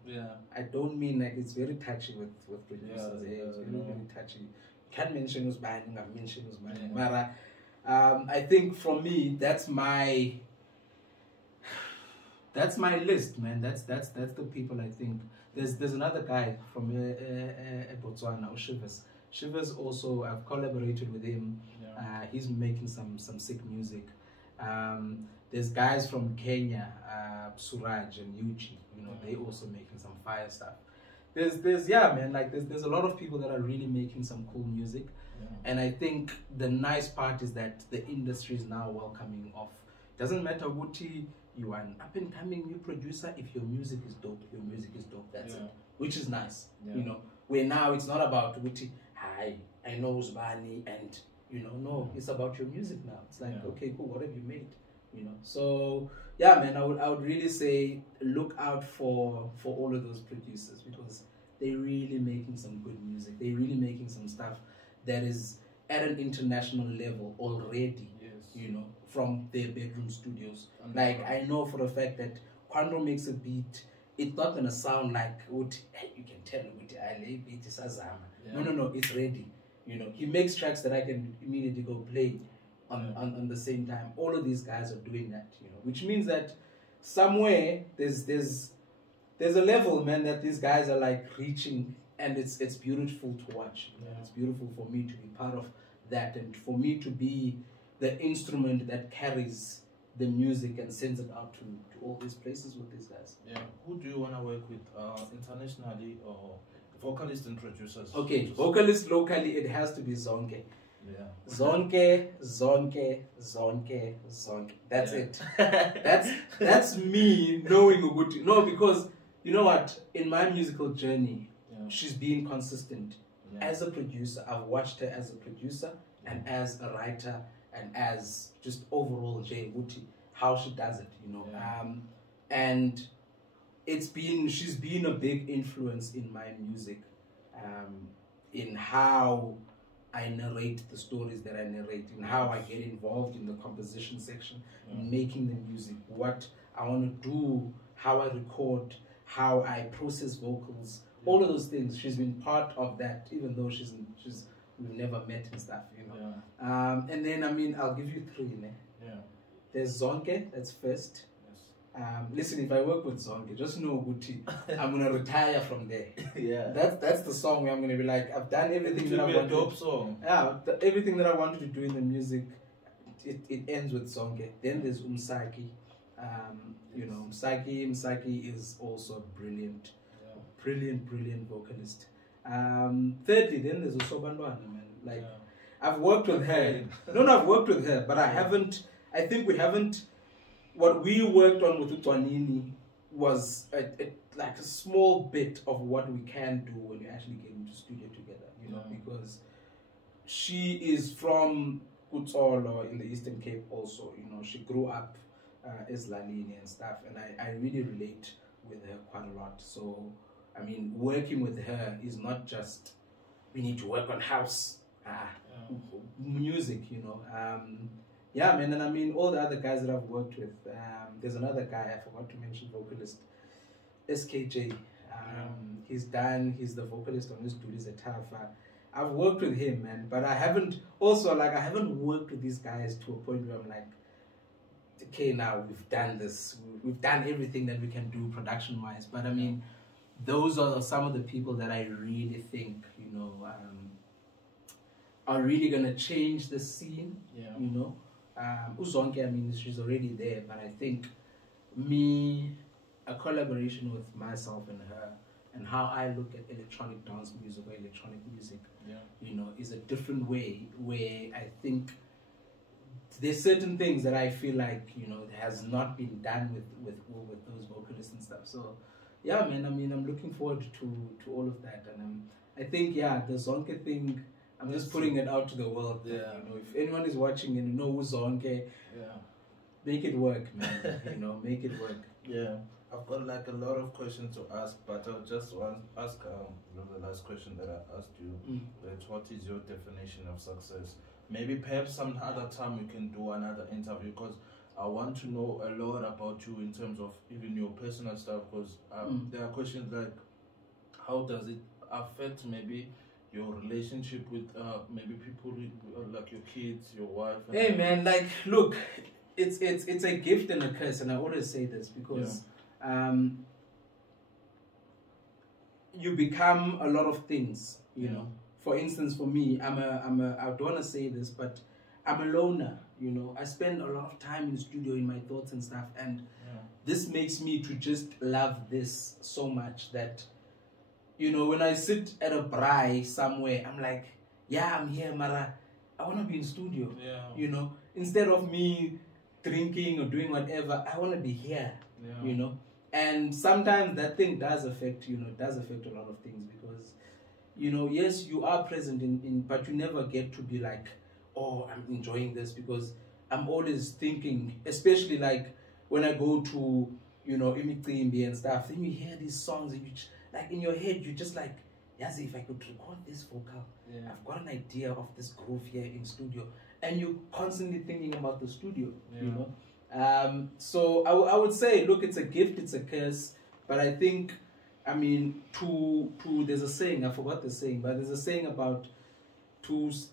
I don't mean like it's very touchy with producers. It's very touchy. Can't mention who's buying, I've mentioned who's buying. But I think for me, that's my list, man. That's the people I think. There's another guy from Botswana, Shivers. Shivers also, I've collaborated with him. Yeah. He's making some sick music. There's guys from Kenya, Suraj and Yuchi. You know, they also making some fire stuff. There's yeah, man. Like there's a lot of people that are really making some cool music. Yeah. And I think the nice part is that the industry is now welcoming of. Doesn't matter what you are an up and coming new producer. If your music is dope, your music is dope. That's it. Which is nice. Yeah. You know, where now it's not about Wuti. Hi, I know Uzbani, and you know, no, it's about your music now. It's like, okay, cool. What have you made? You know, so yeah, man, I would really say look out for all of those producers, because they're really making some good music. They're really making some stuff that is at an international level already. Yes. You know, from their bedroom studios. Like I know for a fact that Quandro makes a beat, it's not gonna sound like what you can tell what I lay beat is Azama. No, it's ready. You know, he makes tracks that I can immediately go play on the same time. All of these guys are doing that, you know, which means that somewhere there's a level, man, that these guys are like reaching, and it's beautiful to watch. You know? It's beautiful for me to be part of that, and for me to be the instrument that carries the music and sends it out to all these places with these guys. Yeah. Who do you want to work with internationally, or vocalists and producers? Okay, vocalists locally, it has to be Zonke. Yeah. Zonke. That's it. That's me knowing Uguti. No, because you know what? In my musical journey, she's been consistent. Yeah. As a producer, I've watched her as a producer and as a writer and as just overall Jay Uguti, how she does it, you know. Yeah. And she's been a big influence in my music, in how I narrate the stories that I narrate, in how I get involved in the composition section, in making the music, what I want to do, how I record, how I process vocals, all of those things. She's been part of that, even though we've never met and stuff, you know. Yeah. And then, I mean, I'll give you three. Yeah. There's Zonke, that's first. Listen, if I work with Zonke, just know Guti, I'm gonna retire from there. Yeah, that's the song where I'm gonna be like, I've done everything that I wanted. It will be a dope song. Yeah, everything that I wanted to do in the music, it ends with Zonke. Then there's Umsaki. You know, Umsaki is also brilliant vocalist. Thirdly, then there's Usobandwana, man. Like, I've worked with her. I've worked with her, but I think we haven't. What we worked on with Gcwanini was like a small bit of what we can do when we actually get into studio together, you know, because she is from Kutsolo in the Eastern Cape also, you know. She grew up as Lalini and stuff, and I really relate with her quite a lot. So, I mean, working with her is not just, we need to work on house, music, you know. Yeah, man, and I mean, all the other guys that I've worked with, there's another guy, I forgot to mention, vocalist, SKJ. He's the vocalist on this Duties at Tafa. I've worked with him, man, but I haven't worked with these guys to a point where I'm like, okay, now we've done this, we've done everything that we can do production-wise, but I mean, those are some of the people that I really think, you know, are really gonna change the scene. Yeah. You know, Uzonke, I mean, she's already there, but I think me, a collaboration with myself and her, and how I look at electronic dance music or electronic music, you know, is a different way where I think there's certain things that I feel like, you know, has not been done with those vocalists and stuff. So yeah, man, I mean, I'm looking forward to all of that, and I think, yeah, the Zonke thing, I'm just putting it out to the world. Yeah. You know, if anyone is watching and you know who's Zonke, make it work, man. You know, make it work. Yeah. I've got like a lot of questions to ask, but I'll just want to ask the last question that I asked you. That what is your definition of success? Maybe perhaps some other time we can do another interview, because I want to know a lot about you in terms of even your personal stuff, because there are questions like, how does it affect maybe your relationship with maybe people like your kids, your wife? Hey man, like, look, it's a gift and a curse, and I always say this because you become a lot of things, you know. For instance, for me, I don't want to say this, but I'm a loner, you know. I spend a lot of time in the studio in my thoughts and stuff, and this makes me to just love this so much that, you know, when I sit at a braai somewhere, I'm like, yeah, I'm here, Mara, I want to be in studio, you know. Instead of me drinking or doing whatever, I want to be here, you know. And sometimes that thing does affect, you know, does affect a lot of things, because, you know, yes, you are present but you never get to be like, oh, I'm enjoying this, because I'm always thinking, especially like when I go to, you know, imicimbi and stuff, then you hear these songs and you like in your head, you just like, yes, if I could record this vocal, I've got an idea of this groove here in studio, and you're constantly thinking about the studio, you know. So I would say, look, it's a gift, it's a curse, but I think, I mean, there's a saying, I forgot the saying, but there's a saying about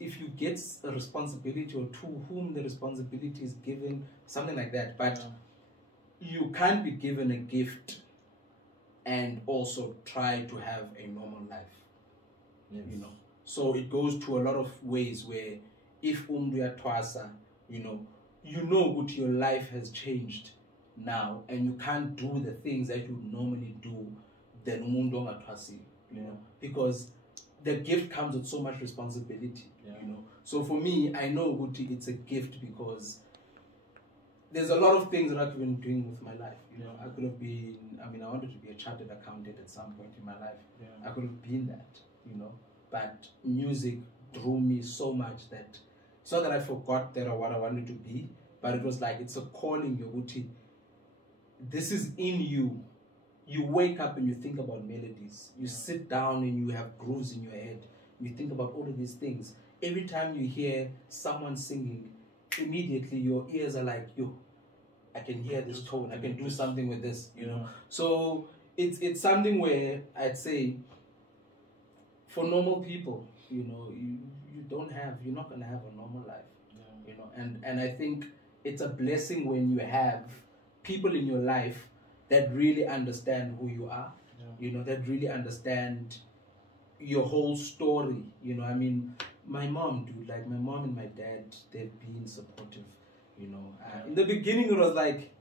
if you get a responsibility, or to whom the responsibility is given, something like that, but you can't be given a gift and also try to have a normal life, you know. So it goes to a lot of ways where if twasa, you know what your life has changed now, and you can't do the things that you would normally do, then you know, because the gift comes with so much responsibility, you know. So for me, I know it's a gift because there's a lot of things that I've been doing with my life, you know. I could have been, I mean, I wanted to be a chartered accountant at some point in my life. I could have been that, you know, but music drew me so much that it's not that I forgot that what I wanted to be, but it was like, it's a calling, Yoguti. This is in you. You wake up and you think about melodies. You sit down and you have grooves in your head. You think about all of these things. Every time you hear someone singing, immediately your ears are like, yo, I can hear this tone. I can do something with this, you know. So it's something where I'd say, for normal people, you know, you're not gonna have a normal life, you know. And I think it's a blessing when you have people in your life that really understand who you are, you know, that really understand your whole story, you know. I mean, my mom, dude, like my mom and my dad, they've been supportive, you know. In the beginning, it was like,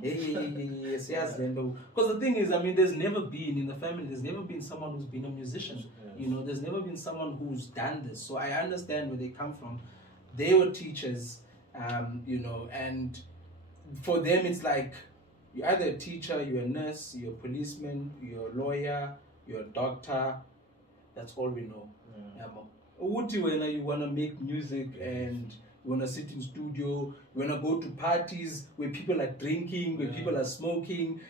yes, because the thing is, I mean, there's never been in the family, there's never been someone who's been a musician, you know. There's never been someone who's done this. So I understand where they come from. They were teachers, you know, and for them, it's like, you're either a teacher, you're a nurse, you're a policeman, you're a lawyer, you're a doctor. That's all we know. When you want to make music and you want to sit in studio, you want to go to parties where people are drinking, where people are smoking.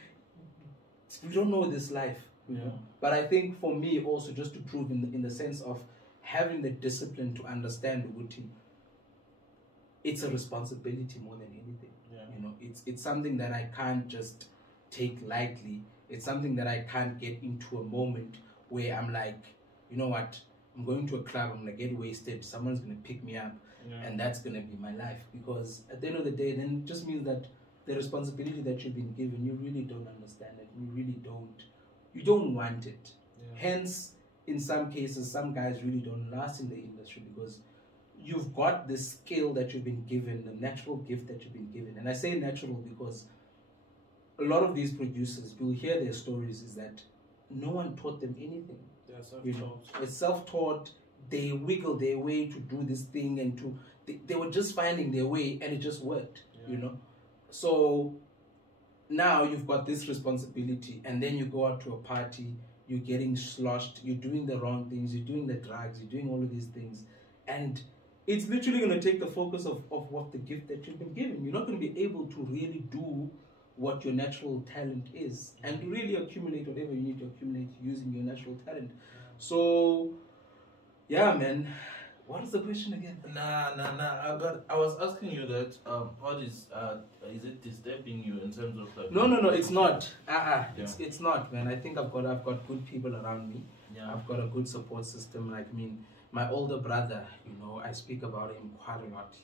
We don't know this life. You know? But I think for me also, just to prove in the sense of having the discipline to understand Uguti, it's a responsibility more than anything. You know, it's something that I can't just take lightly. It's something that I can't get into a moment where I'm like, you know what, I'm going to a club, I'm gonna get wasted, someone's gonna pick me up, and that's gonna be my life. Because at the end of the day, then it just means that the responsibility that you've been given, you really don't understand it. You don't want it. Hence, in some cases, some guys really don't last in the industry because you've got the skill that you've been given, the natural gift that you've been given. And I say natural because a lot of these producers, you'll hear their stories, is that no one taught them anything. They're self-taught. You know, it's self-taught. They wiggle their way to do this thing, and they were just finding their way, and it just worked. You know, so now you've got this responsibility, and then you go out to a party, you're getting sloshed, you're doing the wrong things, you're doing the drugs, you're doing all of these things, and it's literally going to take the focus of what the gift that you've been given. You're not going to be able to really do what your natural talent is, and to really accumulate whatever you need to accumulate using your natural talent. So, yeah, man. What is the question again? Nah. I was asking you that. What is it disturbing you in terms of like? No. It's not. It's not, man. I think I've got good people around me. Yeah. I've got a good support system. Like, I mean, my older brother. You know, I speak about him quite a lot.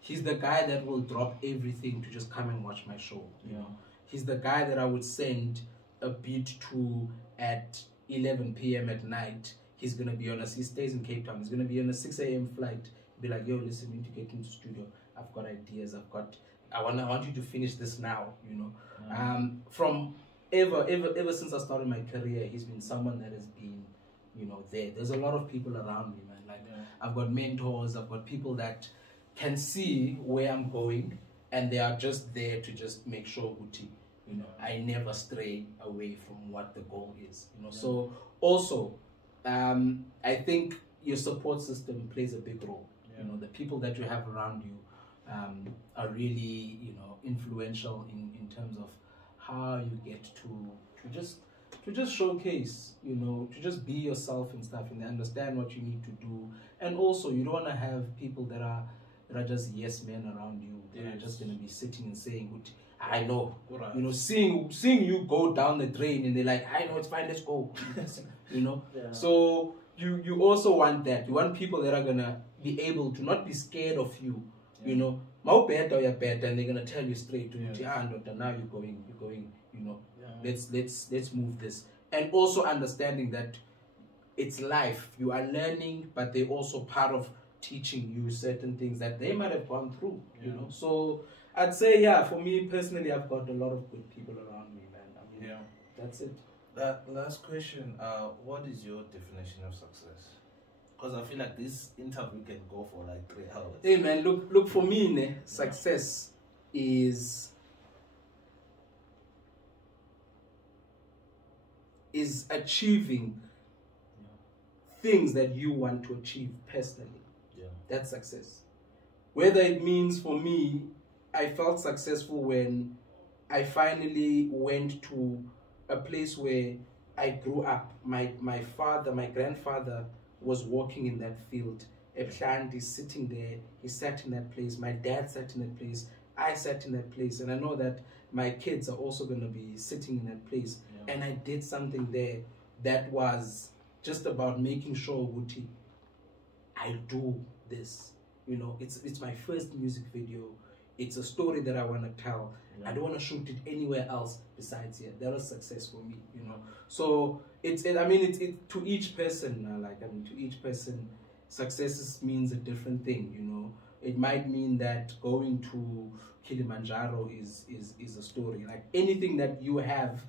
He's the guy that will drop everything to just come and watch my show. You know, he's the guy that I would send a beat to at 11 p.m. at night. He's gonna be he stays in Cape Town. He's gonna be on a 6 a.m. flight. Be like, yo, listen, we need to get into the studio. I've got ideas. I want you to finish this now. You know, from ever since I started my career, he's been someone that has been, you know, there. There's a lot of people around me, man. Like, I've got mentors. I've got people that can see where I'm going, and they are just there to just make sure, Uti, you know, I never stray away from what the goal is. You know, so also. I think your support system plays a big role. You know, the people that you have around you are really, you know, influential in terms of how you get to just showcase, you know, to just be yourself and stuff, and understand what you need to do. And also, you don't want to have people that are just yes men around you. That are just going to be sitting and saying, I know, you know, seeing you go down the drain, and they're like, I know, it's fine, let's go. You know, so you also want that. You want people that are gonna be able to not be scared of you. You know, mau better or you're better, and they're gonna tell you straight to now you're going. You know, let's move this, and also understanding that it's life. You are learning, but they're also part of teaching you certain things that they might have gone through. You know, so I'd say for me personally, I've got a lot of good people around me, man. I mean, that's it. That last question, what is your definition of success? Because I feel like this interview can go for like 3 hours. Hey man, look for me, success is achieving things that you want to achieve personally. That's success. Whether it means, for me, I felt successful when I finally went to a place where I grew up. My grandfather was working in that field. Ebhland is sitting there. He sat in that place. My dad sat in that place. I sat in that place. And I know that my kids are also going to be sitting in that place. And I did something there that was just about making sure, Guti, I do this. You know, it's my first music video. It's a story that I want to tell. I don't want to shoot it anywhere else besides here. That was success for me, you know. So it's to each person. To each person, success means a different thing, you know. It might mean that going to Kilimanjaro is a story. Like anything that you have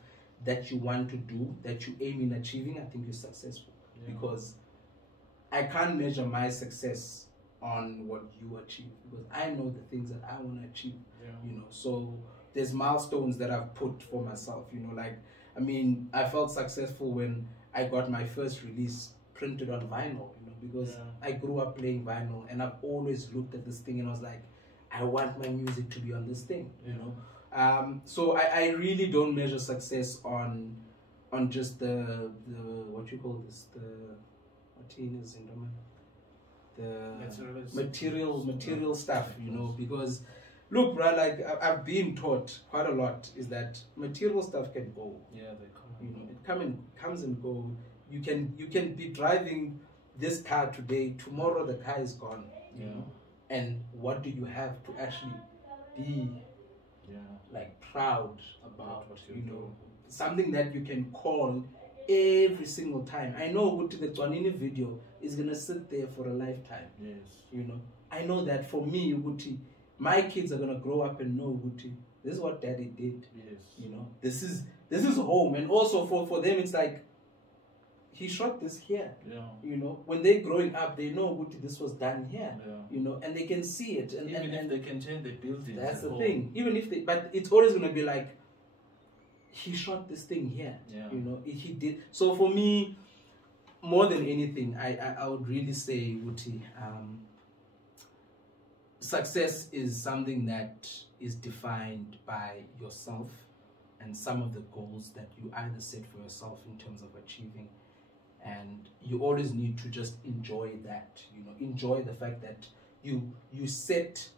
that you want to do, that you aim in achieving, I think you're successful. Because I can't measure my success on what you achieve, because I know the things that I want to achieve. You know, so there's milestones that I've put for myself, you know. Like, I mean, I felt successful when I got my first release printed on vinyl, you know, because I grew up playing vinyl, and I've always looked at this thing and I was like, I want my music to be on this thing, you know. So I really don't measure success on just the what you call this, the material stuff, you know. Because look, bro, like I've been taught quite a lot is that material stuff can go. They come. You know, it comes and go. You can be driving this car today. Tomorrow the car is gone. You know, and what do you have to actually be like proud about? What you know, something that you can call every single time. I know what the Gcwanini video is gonna sit there for a lifetime. Yes. You know, I know that for me, Uguti, my kids are gonna grow up and know Uguti, this is what daddy did. Yes. You know, this is home. And also for them it's like, he shot this here. Yeah. You know, when they're growing up, they know Uguti, this was done here. Yeah. You know, and they can see it. And if they can change the building. That's the thing. Even if they, but it's always gonna be like, he shot this thing here. Yeah. You know, he did. So for me, more than anything, I would really say, Uguti, success is something that is defined by yourself and some of the goals that you either set for yourself in terms of achieving, and you always need to just enjoy that. You know, enjoy the fact that you set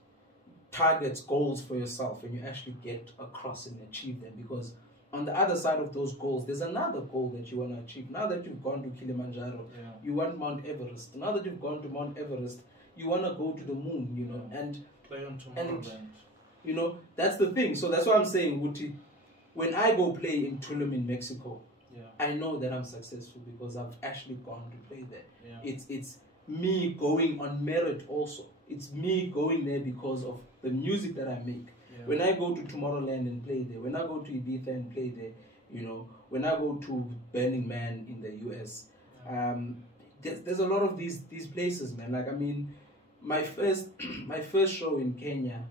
targets, goals for yourself, and you actually get across and achieve them, because on the other side of those goals, there's another goal that you want to achieve. Now that you've gone to Kilimanjaro, you want Mount Everest. Now that you've gone to Mount Everest, you want to go to the moon, you know, and play on Tomorrowland. You know, that's the thing. So that's why I'm saying, Wuti, when I go play in Tulum in Mexico, I know that I'm successful because I've actually gone to play there. It's me going on merit also. It's me going there because of the music that I make. When I go to Tomorrowland and play there, when I go to Ibiza and play there, you know, when I go to Burning Man in the US, there's a lot of these places, man. Like, I mean, my first show in Kenya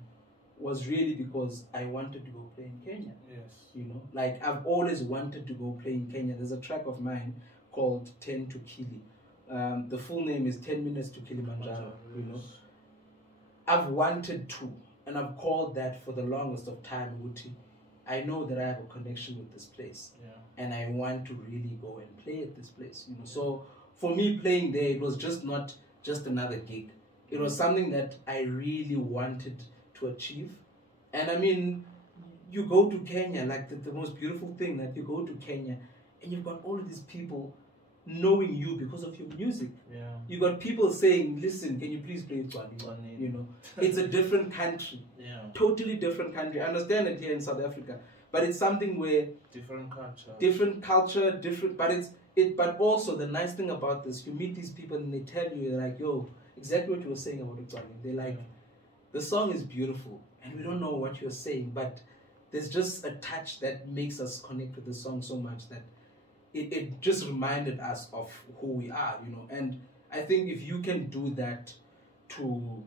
was really because I wanted to go play in Kenya. Yes. You know, like, I've always wanted to go play in Kenya. There's a track of mine called 10 to Kili. The full name is 10 Minutes to Kilimanjaro. You know, I've wanted to, and I've called that for the longest of time, Wuti. I know that I have a connection with this place, and I want to really go and play at this place. You know, so for me, playing there, it was just not just another gig. It was something that I really wanted to achieve. And I mean, you go to Kenya, like the most beautiful thing, that you go to Kenya and you've got all of these people knowing you because of your music. You got people saying, listen, can you please play Gcwanini? You know, it's a different country. Totally different country. I understand it here in South Africa, but it's something where different culture, but also the nice thing about this, you meet these people and they tell you, they're like, yo, exactly what you were saying about Gcwanini. They're like, the song is beautiful and we don't know what you're saying, but there's just a touch that makes us connect with the song so much that it just reminded us of who we are, you know. And I think if you can do that to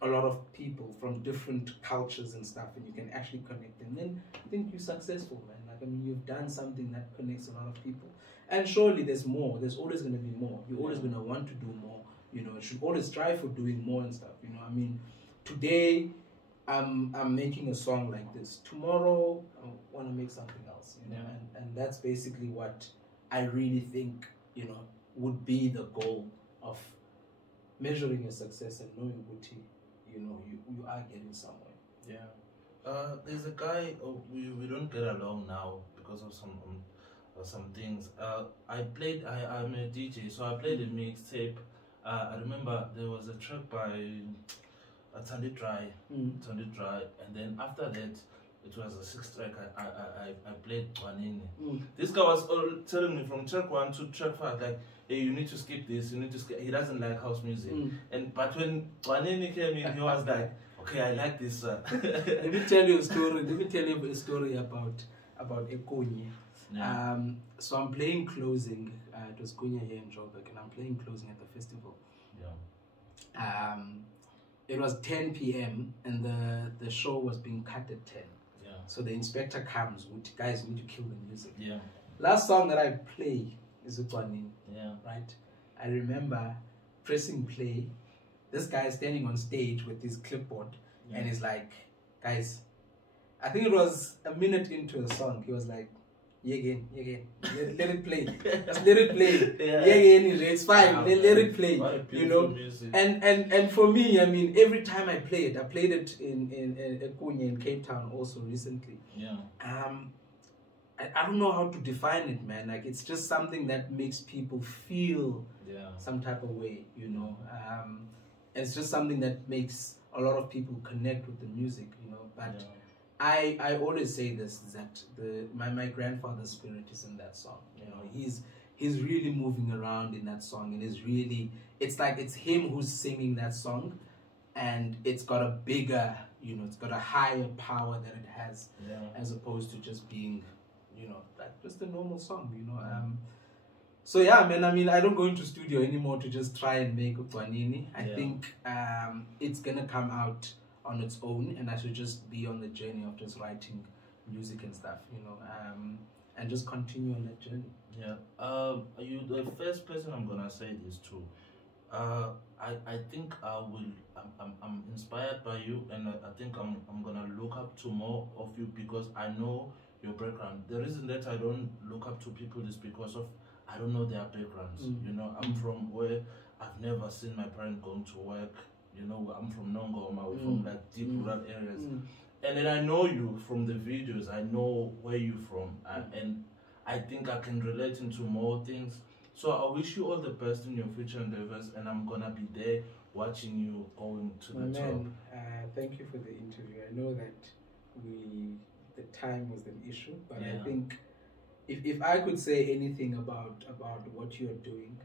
a lot of people from different cultures and stuff, and you can actually connect them, then I think you're successful, man. Like, I mean, you've done something that connects a lot of people. And surely there's more. There's always going to be more. You're always going to want to do more. You know, you should always strive for doing more and stuff. You know, I mean, today I'm making a song like this. Tomorrow I want to make something else. You know, and that's basically what I really think, you know, would be the goal of measuring your success and knowing what you know you are getting somewhere. There's a guy, we don't get along now because of some things. I'm a DJ, so I played a mixtape. I remember there was a track by Tandi Dry, and then after that it was a 6 track. I played Gcwanini. This guy was telling me from track 1 to track 5, like, hey, you need to skip this, you need to skip. He doesn't like house music. But when Gcwanini came in, he was like, okay, I like this. Let me tell you a story. Let me tell you a story about Kunye. So I'm playing closing. It was Kunye here in Joburg, and I'm playing closing at the festival. It was 10 p.m. and the show was being cut at 10. So the inspector comes, guys, we need to kill the music. Last song that I play is Gcwanini. Right? I remember pressing play. This guy is standing on stage with his clipboard, and he's like, guys, I think it was a minute into the song, he was like, yeah, again. Let it play. Just let it play. It's fine. Let it play. You know. Music. And for me, I mean, every time I play it, I played it in Kunye in Cape Town also recently. I don't know how to define it, man. Like, it's just something that makes people feel some type of way, you know. It's just something that makes a lot of people connect with the music, you know. But I always say this, that my grandfather's spirit is in that song. You know, he's really moving around in that song, and it's like it's him who's singing that song, and it's got a bigger, you know, it's got a higher power that it has, as opposed to just being, you know, like just a normal song, you know. So yeah, man, I mean, I don't go into studio anymore to just try and make Gcwanini. I think it's gonna come out on its own, and I should just be on the journey of just writing music and stuff, you know, and just continue on that journey. Yeah. You the first person I'm gonna say this to. I think I'm inspired by you, and I think I'm gonna look up to more of you because I know your background. The reason that I don't look up to people is because of I don't know their backgrounds. You know, I'm from where I've never seen my parents going to work. You know, I'm from Nongoma, we're from like deep rural areas. And then I know you from the videos, I know where you're from, and I think I can relate into more things. So I wish you all the best in your future endeavors, and I'm gonna be there watching you going to the top. Thank you for the interview. I know that the time was an issue, but I think if I could say anything about what you're doing,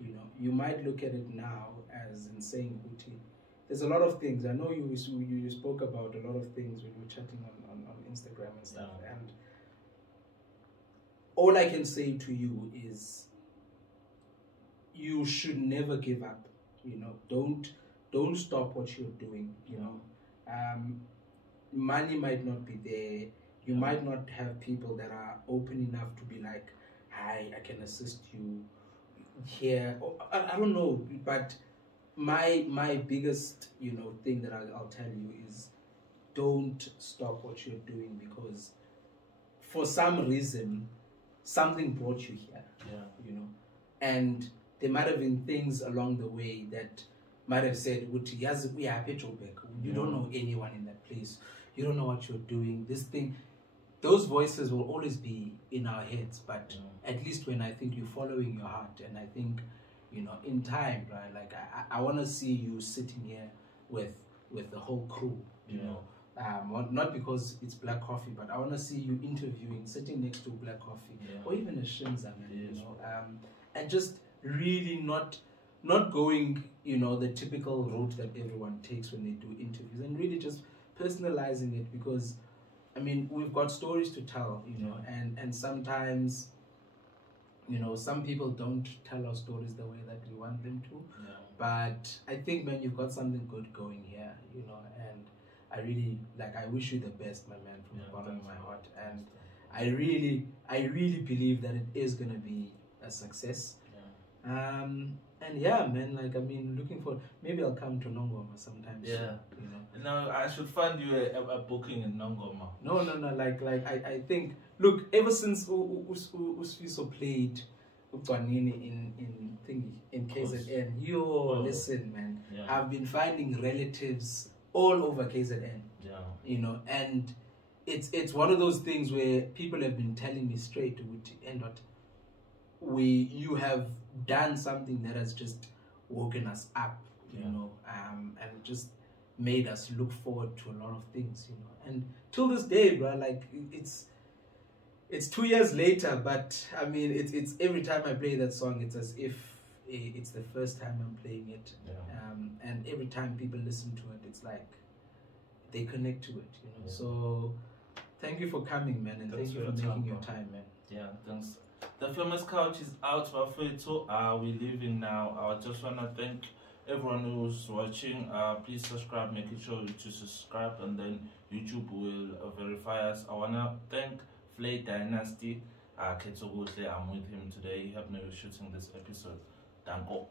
you know, you might look at it now as in saying, Uti, there's a lot of things. I know you spoke about a lot of things when you were chatting on Instagram and stuff, and all I can say to you is you should never give up. You know, don't stop what you're doing. You know, money might not be there. You might not have people that are open enough to be like, hi, I can assist you here. I don't know, but my biggest, you know, thing that I'll tell you is don't stop what you're doing, because for some reason something brought you here. You know, and there might have been things along the way that might have said, you don't know anyone in that place, you don't know what you're doing, this thing. Those voices will always be in our heads, but at least when I think you're following your heart, and I think, you know, in time, right, like I want to see you sitting here with the whole crew, you know, not because it's Black Coffee, but I want to see you interviewing, sitting next to Black Coffee, or even a Shinza, you know, and just really not going, you know, the typical route that everyone takes when they do interviews, and really just personalizing it, because I mean, we've got stories to tell, you know, and sometimes, you know, some people don't tell our stories the way that we want them to. But I think, man, you've got something good going here, you know, and I really, like, I wish you the best, my man, from the bottom of my heart. And I really believe that it is going to be a success. And yeah, man, like, I mean, looking for, maybe I'll come to Nongoma sometimes. You know. No, I should find you a booking in Nongoma. No, like I think, look, ever since Usfiso played Gcwanini in KZN, listen, man, I've been finding relatives all over KZN. You know, and it's one of those things where people have been telling me straight, and what you have done something that has just woken us up, you know, and just made us look forward to a lot of things, you know. And till this day, bro, like it's 2 years later, but I mean, it's every time I play that song, it's as if it's the first time I'm playing it. And every time people listen to it, it's like they connect to it, you know. So thank you for coming, man, and thank you for making your time, man. Yeah, thanks. The famous couch is out for free, so we're leaving now. I just want to thank everyone who's watching. Please subscribe, making sure to subscribe, and then YouTube will verify us. I want to thank Flay Dynasty. I'm with him today. He helped me with shooting this episode. Danko.